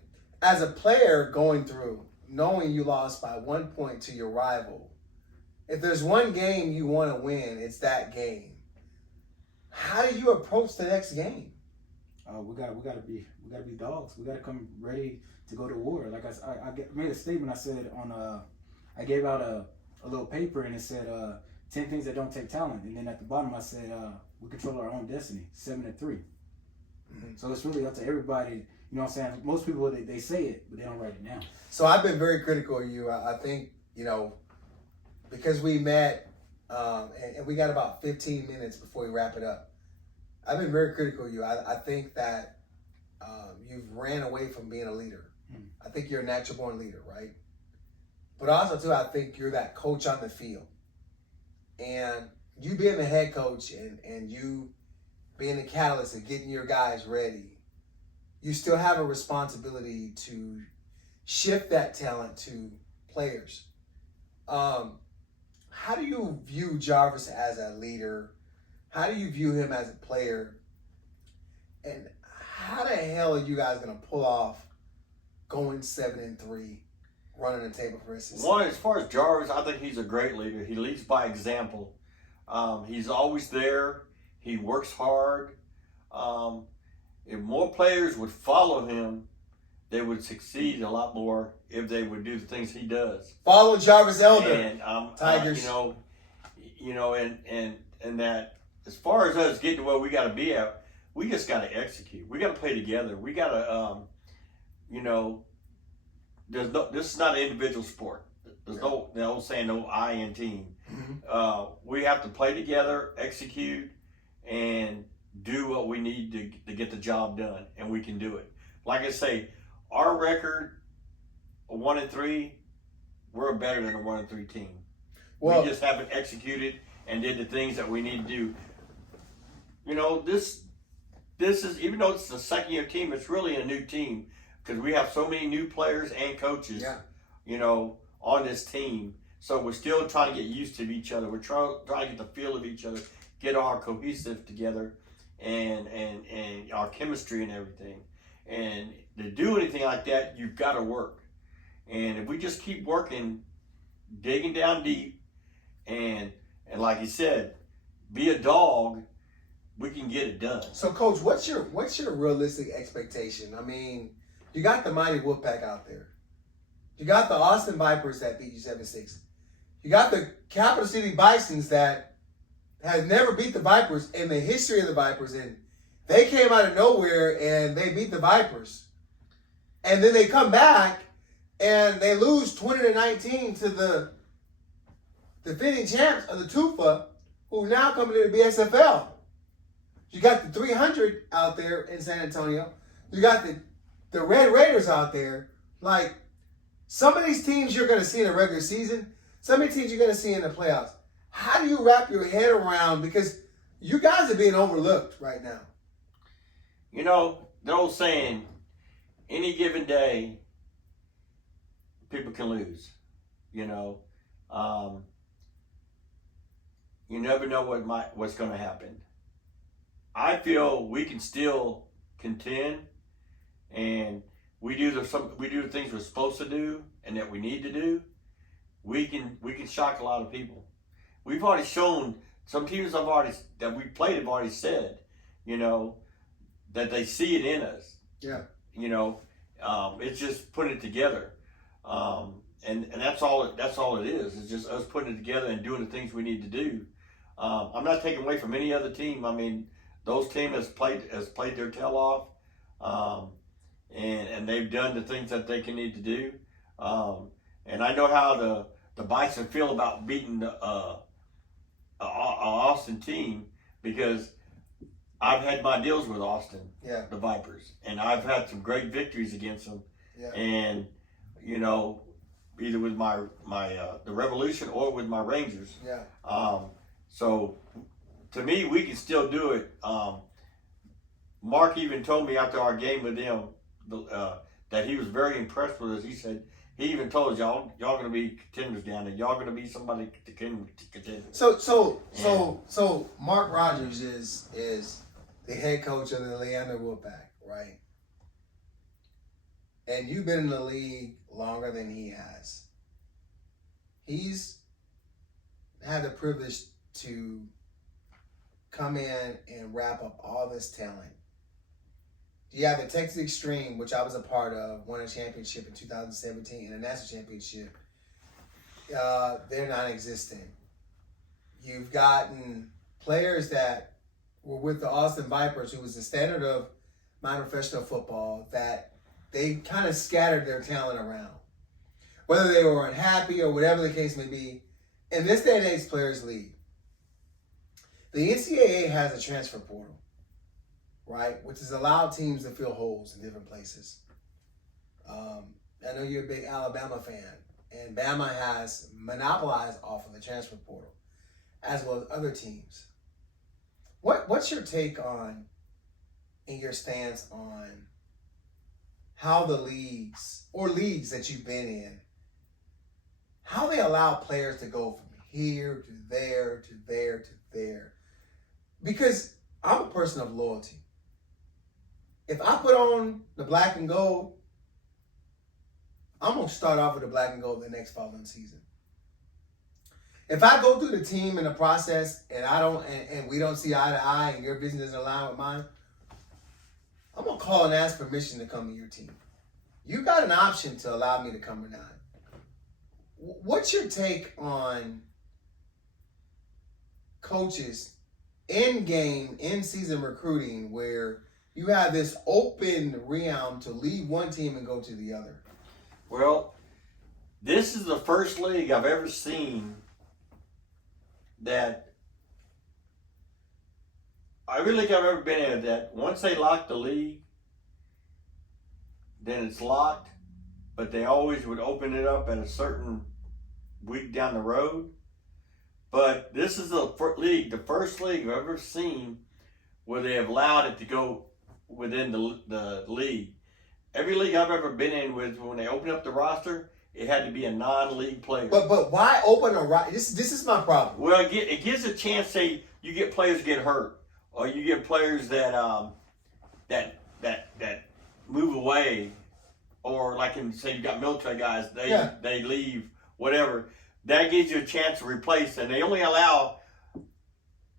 as a player going through, knowing you lost by 1 point to your rival, if there's one game you want to win, it's that game. How do you approach the next game? we gotta be dogs. We gotta come ready to go to war. Like made a statement. I said I gave out a little paper and it said 10 things that don't take talent, and then at the bottom I said we control our own destiny, 7-3. Mm-hmm. So it's really up to everybody. You know what I'm saying? Most people they say it, but they don't write it down. So I've been very critical of you. I think because we met and we got about 15 minutes before we wrap it up. I've been very critical of you. I think that you've ran away from being a leader. I think you're a natural born leader, right? But also, too, I think you're that coach on the field. And you being the head coach and you being the catalyst of getting your guys ready, you still have a responsibility to shift that talent to players. How do you view Jarvis as a leader? How do you view him as a player? And how the hell are you guys going to pull off going 7-3, running the table for us? One, as far as Jarvis, I think he's a great leader. He leads by example. He's always there. He works hard. If more players would follow him, they would succeed a lot more if they would do the things he does. Follow Jarvis Elder. And Tigers. And that as far as us getting to where we got to be at, we just got to execute. We got to play together. We got to, this is not an individual sport. There's no old saying, no I in team. Mm-hmm. We have to play together, execute, and do what we need to get the job done, and we can do it. Like I say, our record, 1-3, we're better than a 1-3 team. Well, we just haven't executed and did the things that we need to do. This is, even though it's the second year team, it's really a new team because we have so many new players and coaches, on this team. So we're still trying to get used to each other. We're trying to get the feel of each other, get our cohesive together and our chemistry and everything. And to do anything like that, you've got to work. And if we just keep working, digging down deep, and like you said, be a dog, we can get it done. So, Coach, what's your realistic expectation? I mean, you got the mighty Wolfpack out there. You got the Austin Vipers that beat you 7-6. You got the Capital City Bisons that has never beat the Vipers in the history of the Vipers, and they came out of nowhere and they beat the Vipers. And then they come back and they lose 20-19 to the defending champs of the TUFA, who now coming to the BSFL. You got the 300 out there in San Antonio. You got the Red Raiders out there. Like, some of these teams you're going to see in the regular season, some of these teams you're going to see in the playoffs. How do you wrap your head around, because you guys are being overlooked right now? The old saying, any given day, people can lose. You never know what's going to happen. I feel we can still contend, and we do the things we're supposed to do and that we need to do. We can shock a lot of people. We've already shown, some teams that we played have already said, that they see it in us. Yeah. It's just putting it together. And that's all it is. It's just us putting it together and doing the things we need to do. I'm not taking away from any other team. I mean, those teams has played their tail off. And they've done the things that they can need to do. And I know how the Bison feel about beating the Austin team, because I've had my deals with Austin, the Vipers, and I've had some great victories against them. Yeah. And either with my the Revolution or with my Rangers. Yeah. So to me, we can still do it. Mark even told me after our game with them that he was very impressed with us. He said he even told us, y'all going to be contenders down there. Y'all going to be somebody to contend. So Mark Rogers is the head coach of the Leander Wolfpack, right? And you've been in the league longer than he has. He's had the privilege to come in and wrap up all this talent. You have the Texas Extreme, which I was a part of, won a championship in 2017 and a national championship. They're non-existent. You've gotten players that were with the Austin Vipers, who was the standard of minor professional football, that they kind of scattered their talent around. Whether they were unhappy or whatever the case may be, in this day and age, players leave. The NCAA has a transfer portal, right, which has allowed teams to fill holes in different places. I know you're a big Alabama fan, and Bama has monopolized off of the transfer portal, as well as other teams. What's your take on, and your stance on, how the leagues that you've been in, how they allow players to go from here to there to there to there? Because I'm a person of loyalty. If I put on the black and gold, I'm going to start off with the black and gold the next following season. If I go through the team in the process and we don't see eye to eye and your vision doesn't align with mine, I'm going to call and ask permission to come to your team. You got an option to allow me to come or not. What's your take on coaches in-game, in-season recruiting where you have this open realm to leave one team and go to the other? Well, this is the first league I've ever seen that every league I've ever been in, that once they lock the league, then it's locked, but they always would open it up at a certain week down the road. But this is the first league I've ever seen where they have allowed it to go within the league. Every league I've ever been in with, when they open up the roster, it had to be a non-league player. But why open a roster? This is my problem. Well, it gives a chance. Say you get players get hurt, or you get players that move away, or like say you got military guys, they leave, whatever. That gives you a chance to replace, and they only allow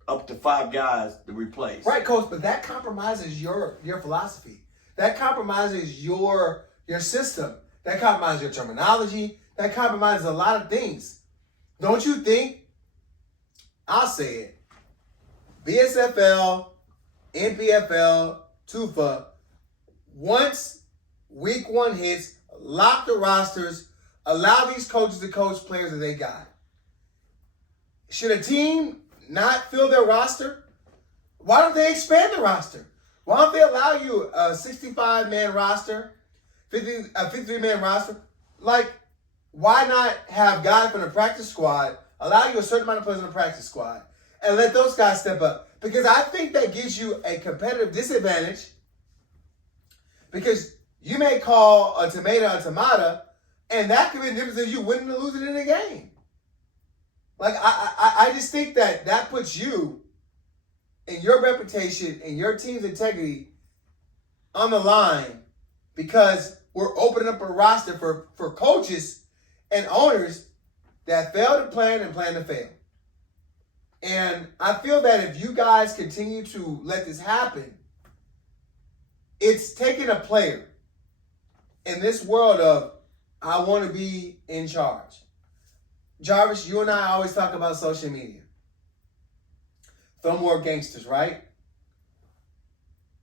up to 5 guys to replace. Right, Coach, but that compromises your philosophy. That compromises your system. That compromises your terminology. That compromises a lot of things. Don't you think? I'll say it. BSFL, NPFL, TUFA, once week 1 hits, lock the rosters, allow these coaches to coach players that they got. Should a team not fill their roster? Why don't they expand the roster? Why don't they allow you a 65-man roster, a 53-man roster? Like, why not have guys from the practice squad, allow you a certain amount of players in the practice squad, and let those guys step up? Because I think that gives you a competitive disadvantage, because you may call a tomato a tomato, and that could be the difference in you winning or losing in the game. Like, I just think that puts you and your reputation and your team's integrity on the line, because we're opening up a roster for coaches and owners that fail to plan and plan to fail. And I feel that if you guys continue to let this happen, it's taking a player in this world of, I want to be in charge. Jarvis, you and I always talk about social media. Throw more gangsters, right?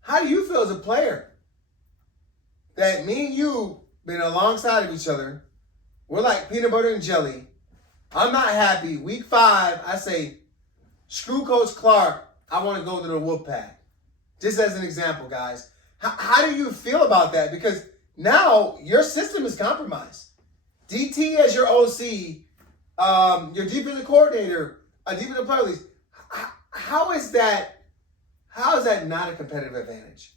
How do you feel as a player that me and you been alongside of each other? We're like peanut butter and jelly. I'm not happy. Week 5, I say, screw Coach Clark. I want to go to the Wolfpack. Just as an example, guys. How do you feel about that? Because now your system is compromised. DT as your OC, your defensive coordinator, a defensive player league. How is that not a competitive advantage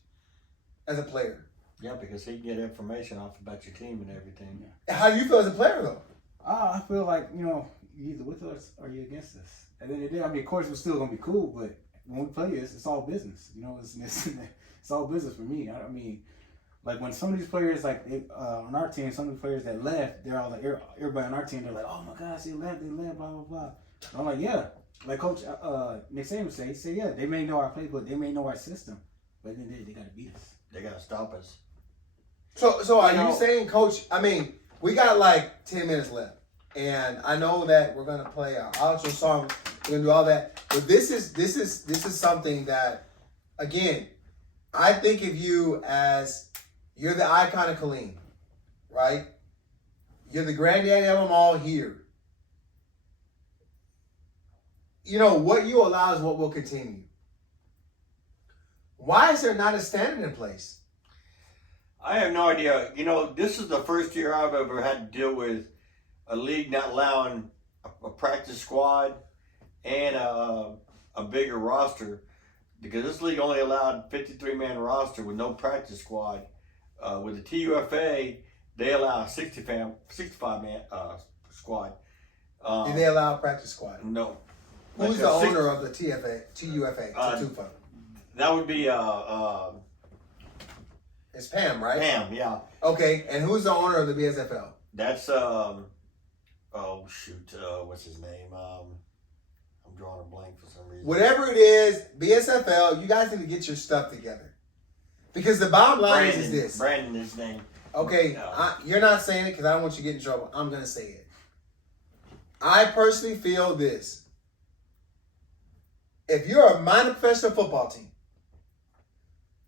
as a player? Yeah, because he can get information off about your team and everything. How do you feel as a player, though? I feel like, you're either with us or you're against us. At the end of the day, I mean, of course, we're still going to be cool, but when we play, it's all business. It's all business for me. I mean, like when some of these players, like on our team, some of the players that left, they're all like, everybody on our team, they're like, oh my gosh, they left, blah, blah, blah. And I'm like, yeah. Like Coach Nick Saban said, he said, yeah, they may know our playbook, they may know our system, but then they got to beat us. They got to stop us. So are you saying, Coach? I mean, we got like 10 minutes left, and I know that we're gonna play our outro song. We're gonna do all that, but this is something that, again, I think of you as you're the icon of Killeen, right? You're the granddaddy of them all here. You know, what you allow is what will continue. Why is there not a standard in place? I have no idea. You know, this is the first year I've ever had to deal with a league not allowing a practice squad and a bigger roster, because this league only allowed 53-man roster with no practice squad. With the TUFA, they allow a 65-man squad. Do they allow a practice squad? No. Who's the owner of the TUFA? Tufa? That would be It's Pam, right? Pam, yeah. Okay, and who's the owner of the BSFL? That's what's his name? I'm drawing a blank for some reason. Whatever it is, BSFL, you guys need to get your stuff together. Because the bottom line is this. Brandon is his name. Okay, you're not saying it because I don't want you to get in trouble. I'm going to say it. I personally feel this. If you're a minor professional football team,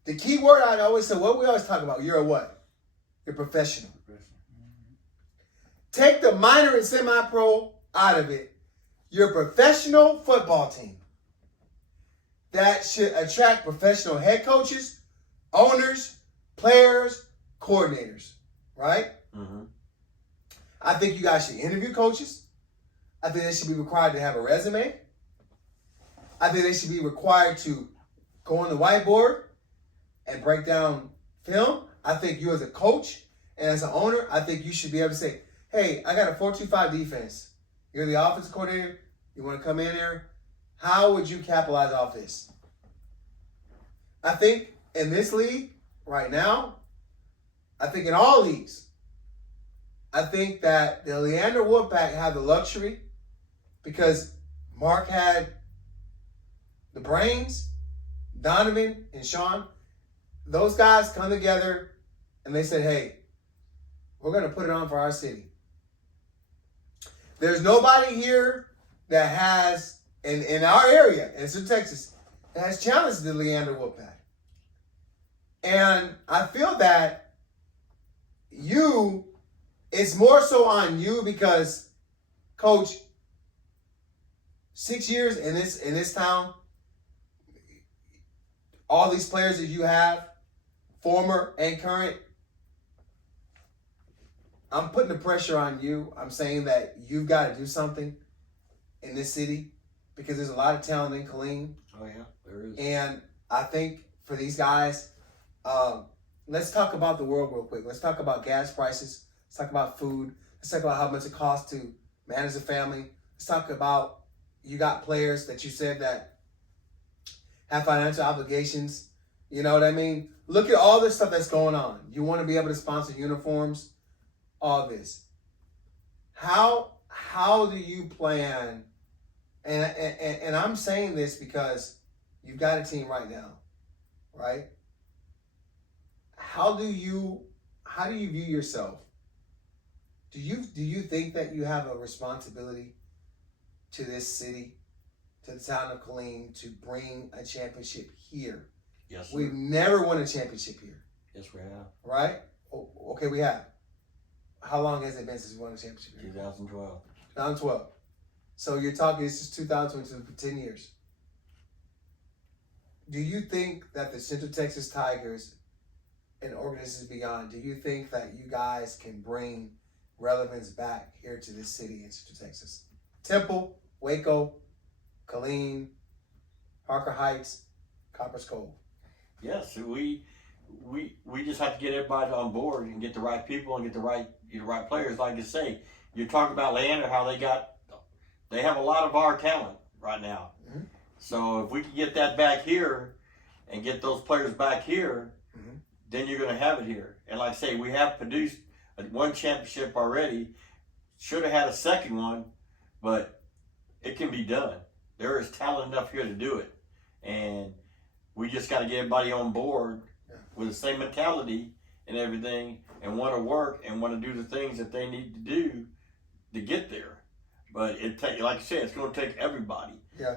the key word I always say, what we always talk about, you're a what? You're professional. Take the minor and semi-pro out of it. You're a professional football team that should attract professional head coaches, owners, players, coordinators, right? Mm-hmm. I think you guys should interview coaches. I think they should be required to have a resume. I think they should be required to go on the whiteboard and break down film. I think you as a coach and as an owner, I think you should be able to say, hey, I got a 4-2-5 defense. You're the offensive coordinator. You want to come in there? How would you capitalize off this? I think in this league right now, I think in all leagues, I think that the Leander Woodpack had the luxury because Mark had the brains, Donovan and Sean. Those guys come together and they said, hey, we're going to put it on for our city. There's nobody here that has, in our area, in Cen Texas, that has challenged the Leander Woodpack. And I feel that it's more so on you because, Coach, 6 years in this town, all these players that you have, former and current, I'm putting the pressure on you. I'm saying that you've got to do something in this city because there's a lot of talent in Killeen. Oh, yeah, there is. And I think for these guys, let's talk about the world real quick. Let's talk about gas prices. Let's talk about food. Let's talk about how much it costs to manage a family. Let's talk about you got players that you said that have financial obligations. You know what I mean? Look at all this stuff that's going on. You want to be able to sponsor uniforms, all this. How do you plan? And I'm saying this because you've got a team right now, right? How do you view yourself? Do you think that you have a responsibility to this city, to the town of Killeen, to bring a championship here? Yes, sir. We've never won a championship here. Yes, we have. Right? Okay, we have. How long has it been since we won a championship here? 2012. 2012. So you're talking, it's just 2022 for 10 years. Do you think that the Cen Tex Tigers and organizations beyond, do you think that you guys can bring relevance back here to this city in Cen Texas? Temple, Waco, Killeen, Parker Heights, Coppers Cove. Yes, we just have to get everybody on board and get the right people and get the right players. Like you say, you're talking about Leander, how they have a lot of our talent right now. Mm-hmm. So if we can get that back here and get those players back here, mm-hmm. then you're going to have it here. And like I say, we have produced one championship already. Should have had a second one, but it can be done. There is talent enough here to do it. And we just got to get everybody on board with the same mentality and everything, and want to work and want to do the things that they need to do to get there. But like I said, it's going to take everybody. Yeah.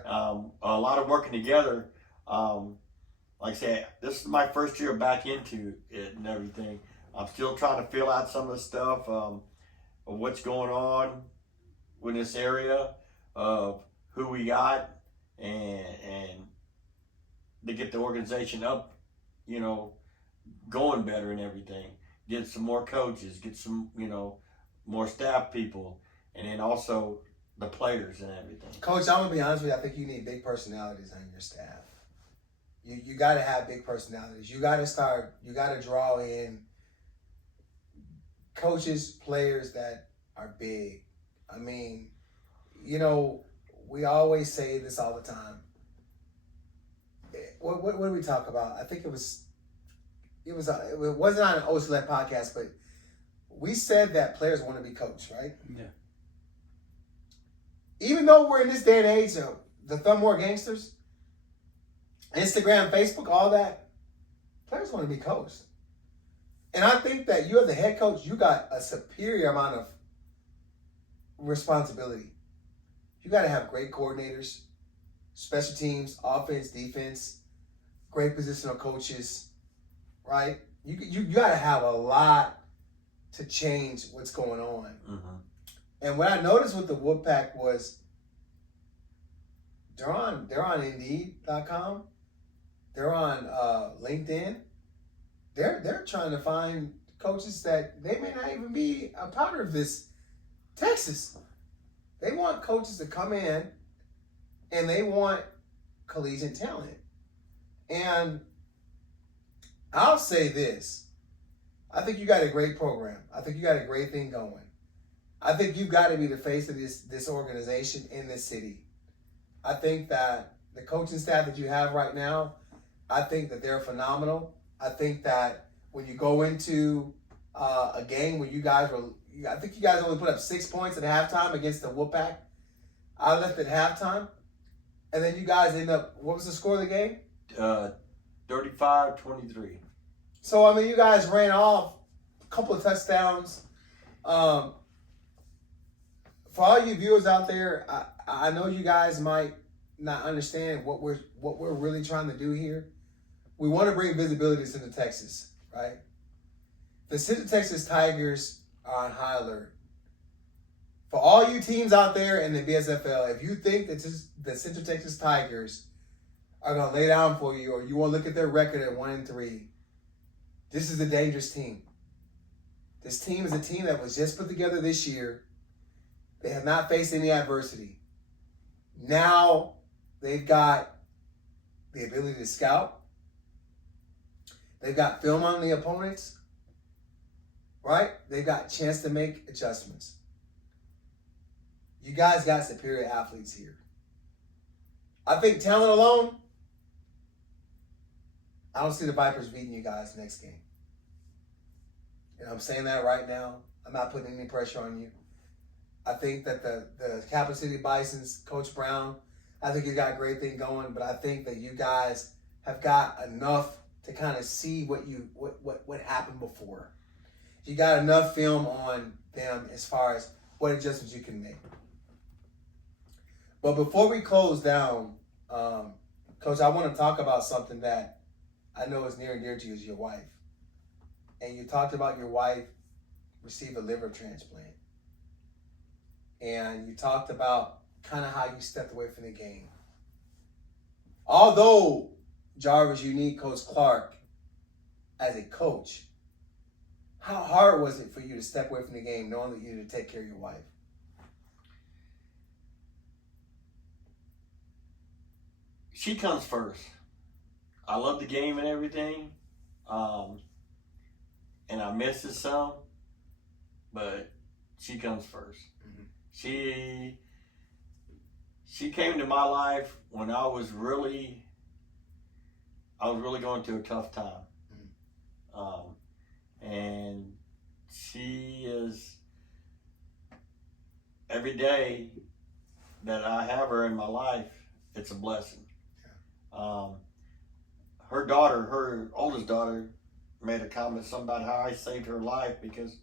A lot of working together. Like I said, this is my first year back into it and everything. I'm still trying to fill out some of the stuff of what's going on with this area, of who we got, and to get the organization up, going better and everything. Get some more coaches, get some, more staff people, and then also the players and everything. Coach, I'm gonna be honest with you. I think you need big personalities on your staff. You got to have big personalities. You got to draw in coaches, players that are big. I mean, we always say this all the time. What did we talk about? I think it wasn't on an OSLET podcast, but we said that players want to be coached, right? Yeah. Even though we're in this day and age of the Thumb War Gangsters, Instagram, Facebook, all that, players want to be coached. And I think that you as the head coach, you got a superior amount of responsibility. You got to have great coordinators, special teams, offense, defense, great positional coaches, right? You got to have a lot to change what's going on. Mm-hmm. And what I noticed with the Wolfpack was they're on Indeed.com. They're on LinkedIn. They're trying to find coaches that they may not even be a part of this Texas. They want coaches to come in and they want collegiate talent. And I'll say this. I think you got a great program. I think you got a great thing going. I think you've got to be the face of this organization in this city. I think that the coaching staff that you have right now, I think that they're phenomenal. I think that when you go into a game where I think you guys only put up 6 points at halftime against the Wolfpack. I left at halftime. And then you guys end up, what was the score of the game? 35-23. So, I mean, you guys ran off a couple of touchdowns. For all you viewers out there, I know you guys might not understand what we're really trying to do here. We want to bring visibility to Center Texas, right? The Center Texas Tigers are on high alert. For all you teams out there in the BSFL, if you think that the Center Texas Tigers are going to lay down for you, or you want to look at their record at 1-3, this is a dangerous team. This team is a team that was just put together this year. They have not faced any adversity. Now they've got the ability to scout. They've got film on the opponents, right? They've got a chance to make adjustments. You guys got superior athletes here. I think talent alone, I don't see the Vipers beating you guys next game. And I'm saying that right now. I'm not putting any pressure on you. I think that the Capital City Bisons, Coach Brown, I think he's got a great thing going, but I think that you guys have got enough to kind of see what happened before. You got enough film on them as far as what adjustments you can make. But before we close down, Coach, I want to talk about something that I know is near and dear to you, is your wife. And you talked about your wife received a liver transplant. And you talked about kind of how you stepped away from the game. Although Jarvis, you need Coach Clark as a coach, how hard was it for you to step away from the game knowing that you needed to take care of your wife? She comes first. I love the game and everything. And I miss it some, but she comes first. Mm-hmm. She came to my life when I was really going through a tough time. Mm-hmm. And she is, every day that I have her in my life, it's a blessing. Her oldest daughter, made a comment something about how I saved her life because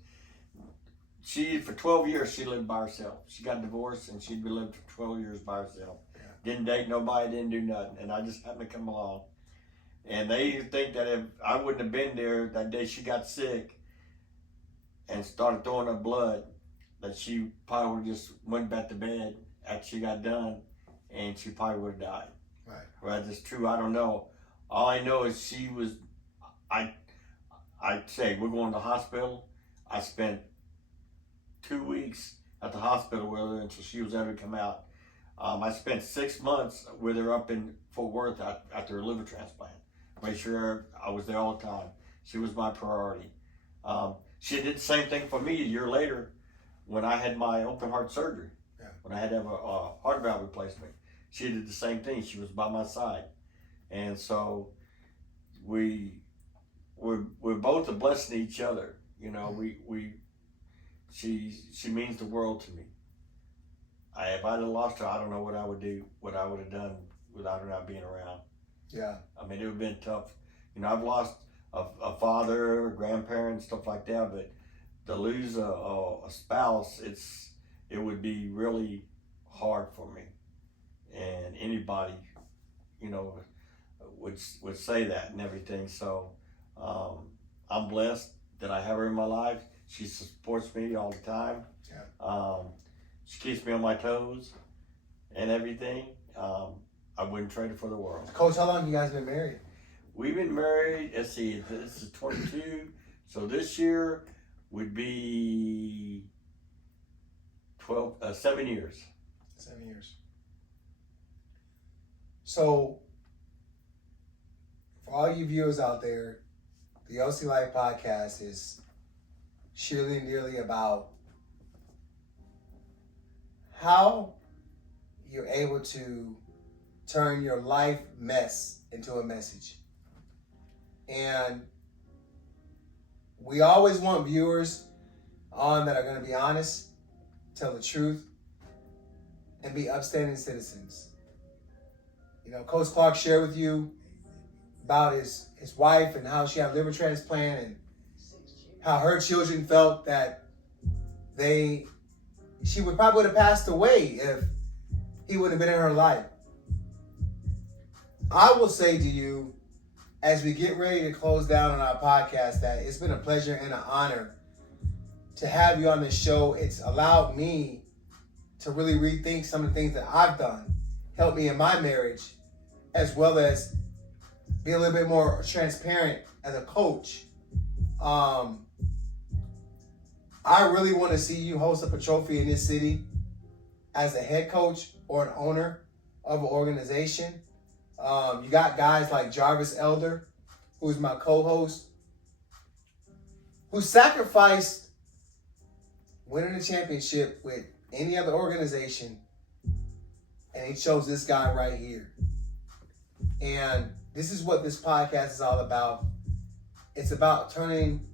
for 12 years, she lived by herself. She got divorced and she'd been living for 12 years by herself. Yeah. Didn't date nobody, didn't do nothing. And I just happened to come along. And they think that if I wouldn't have been there that day she got sick and started throwing up blood, that she probably would have just went back to bed after she got done and she probably would have died. Right. Whether it's true, I don't know. All I know is I'd say we're going to the hospital. I spent 2 weeks at the hospital with her until she was able to come out. I spent 6 months with her up in Fort Worth after her liver transplant. Made sure I was there all the time. She was my priority. She did the same thing for me a year later when I had my open heart surgery. Yeah. When I had to have a heart valve replacement. She did the same thing. She was by my side. And so we're both a blessing to each other. You know, she means the world to me. If I'd have lost her, I don't know what I would do, what I would have done without her not being around. Yeah. I mean, it would have been tough. You know, I've lost a father, grandparents, stuff like that, but to lose a spouse, it would be really hard for me. And anybody, you know, would say that and everything. So I'm blessed that I have her in my life. She supports me all the time. Yeah. She keeps me on my toes and everything. I wouldn't trade it for the world. Coach, how long you guys been married? We've been married, let's see, this is 22. So this year would be 7 years. 7 years. So, for all you viewers out there, the OC Life podcast is surely and dearly about how you're able to turn your life mess into a message. And we always want viewers on that are going to be honest, tell the truth, and be upstanding citizens. You know, Coach Clark shared with you about his wife and how she had a liver transplant and how her children felt that she would probably have passed away if he wouldn't have been in her life. I will say to you, as we get ready to close down on our podcast, that it's been a pleasure and an honor to have you on this show. It's allowed me to really rethink some of the things that I've done, helped me in my marriage, as well as be a little bit more transparent as a coach. I really want to see you host up a trophy in this city as a head coach or an owner of an organization. You got guys like Jarvis Elder, who's my co-host, who sacrificed winning the championship with any other organization, and he chose this guy right here. And this is what this podcast is all about. It's about turning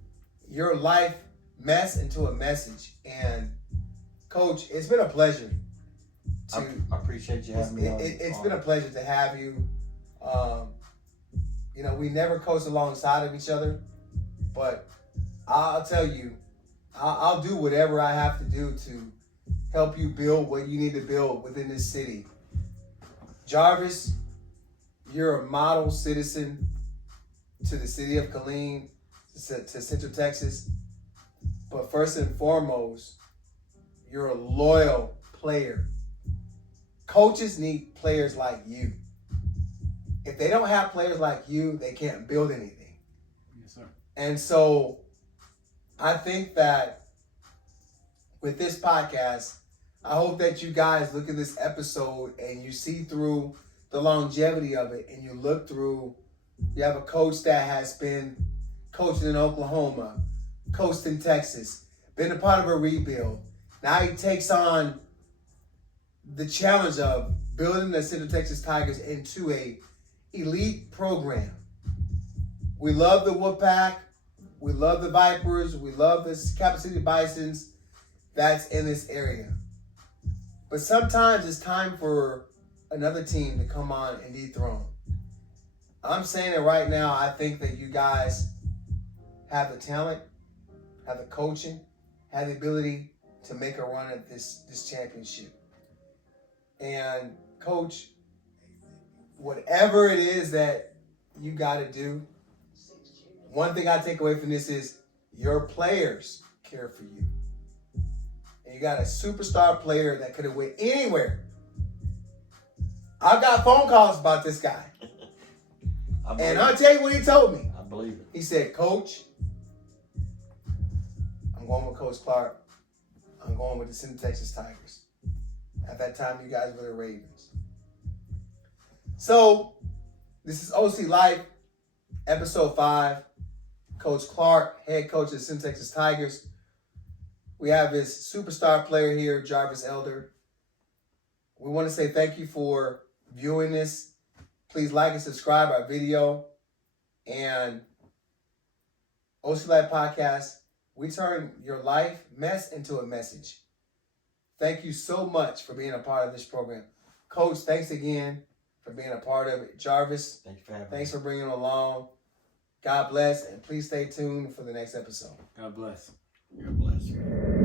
your life mess into a message. And Coach, it's been a pleasure. I appreciate you having me on. It's been a pleasure to have you. You know, we never coached alongside of each other, but I'll tell you, I'll do whatever I have to do to help you build what you need to build within this city. Jarvis, you're a model citizen to the city of Killeen, to Central Texas. But first and foremost, you're a loyal player. Coaches need players like you. If they don't have players like you, they can't build anything. Yes, sir. And so I think that with this podcast, I hope that you guys look at this episode and you see through the longevity of it, and you look through, you have a coach that has been coaching in Oklahoma, coached in Texas, been a part of a rebuild. Now he takes on the challenge of building the City of Texas Tigers into a elite program. We love the Wolfpack. We love the Vipers. We love the Capital City Bisons that's in this area. But sometimes it's time for another team to come on and dethrone. I'm saying it right now. I think that you guys have the talent, have the coaching, have the ability to make a run at this championship. And Coach, whatever it is that you got to do, one thing I take away from this is your players care for you. And you got a superstar player that could have went anywhere. I've got phone calls about this guy. And I'll tell you what he told me. I believe it. He said, Coach, I'm going with Coach Clark. I'm going with the Cen Tex Tigers. At that time, you guys were the Ravens. So, this is OC Life, episode 5. Coach Clark, head coach of the Cen Tex Tigers. We have his superstar player here, Jarvis Elder. We want to say thank you for viewing this. Please like and subscribe our video. And OC Life Podcast, we turn your life mess into a message. Thank you so much for being a part of this program. Coach, thanks again for being a part of it. Jarvis, Thank you for having thanks me. for bringing it along. God bless, and please stay tuned for the next episode. God bless. God bless you.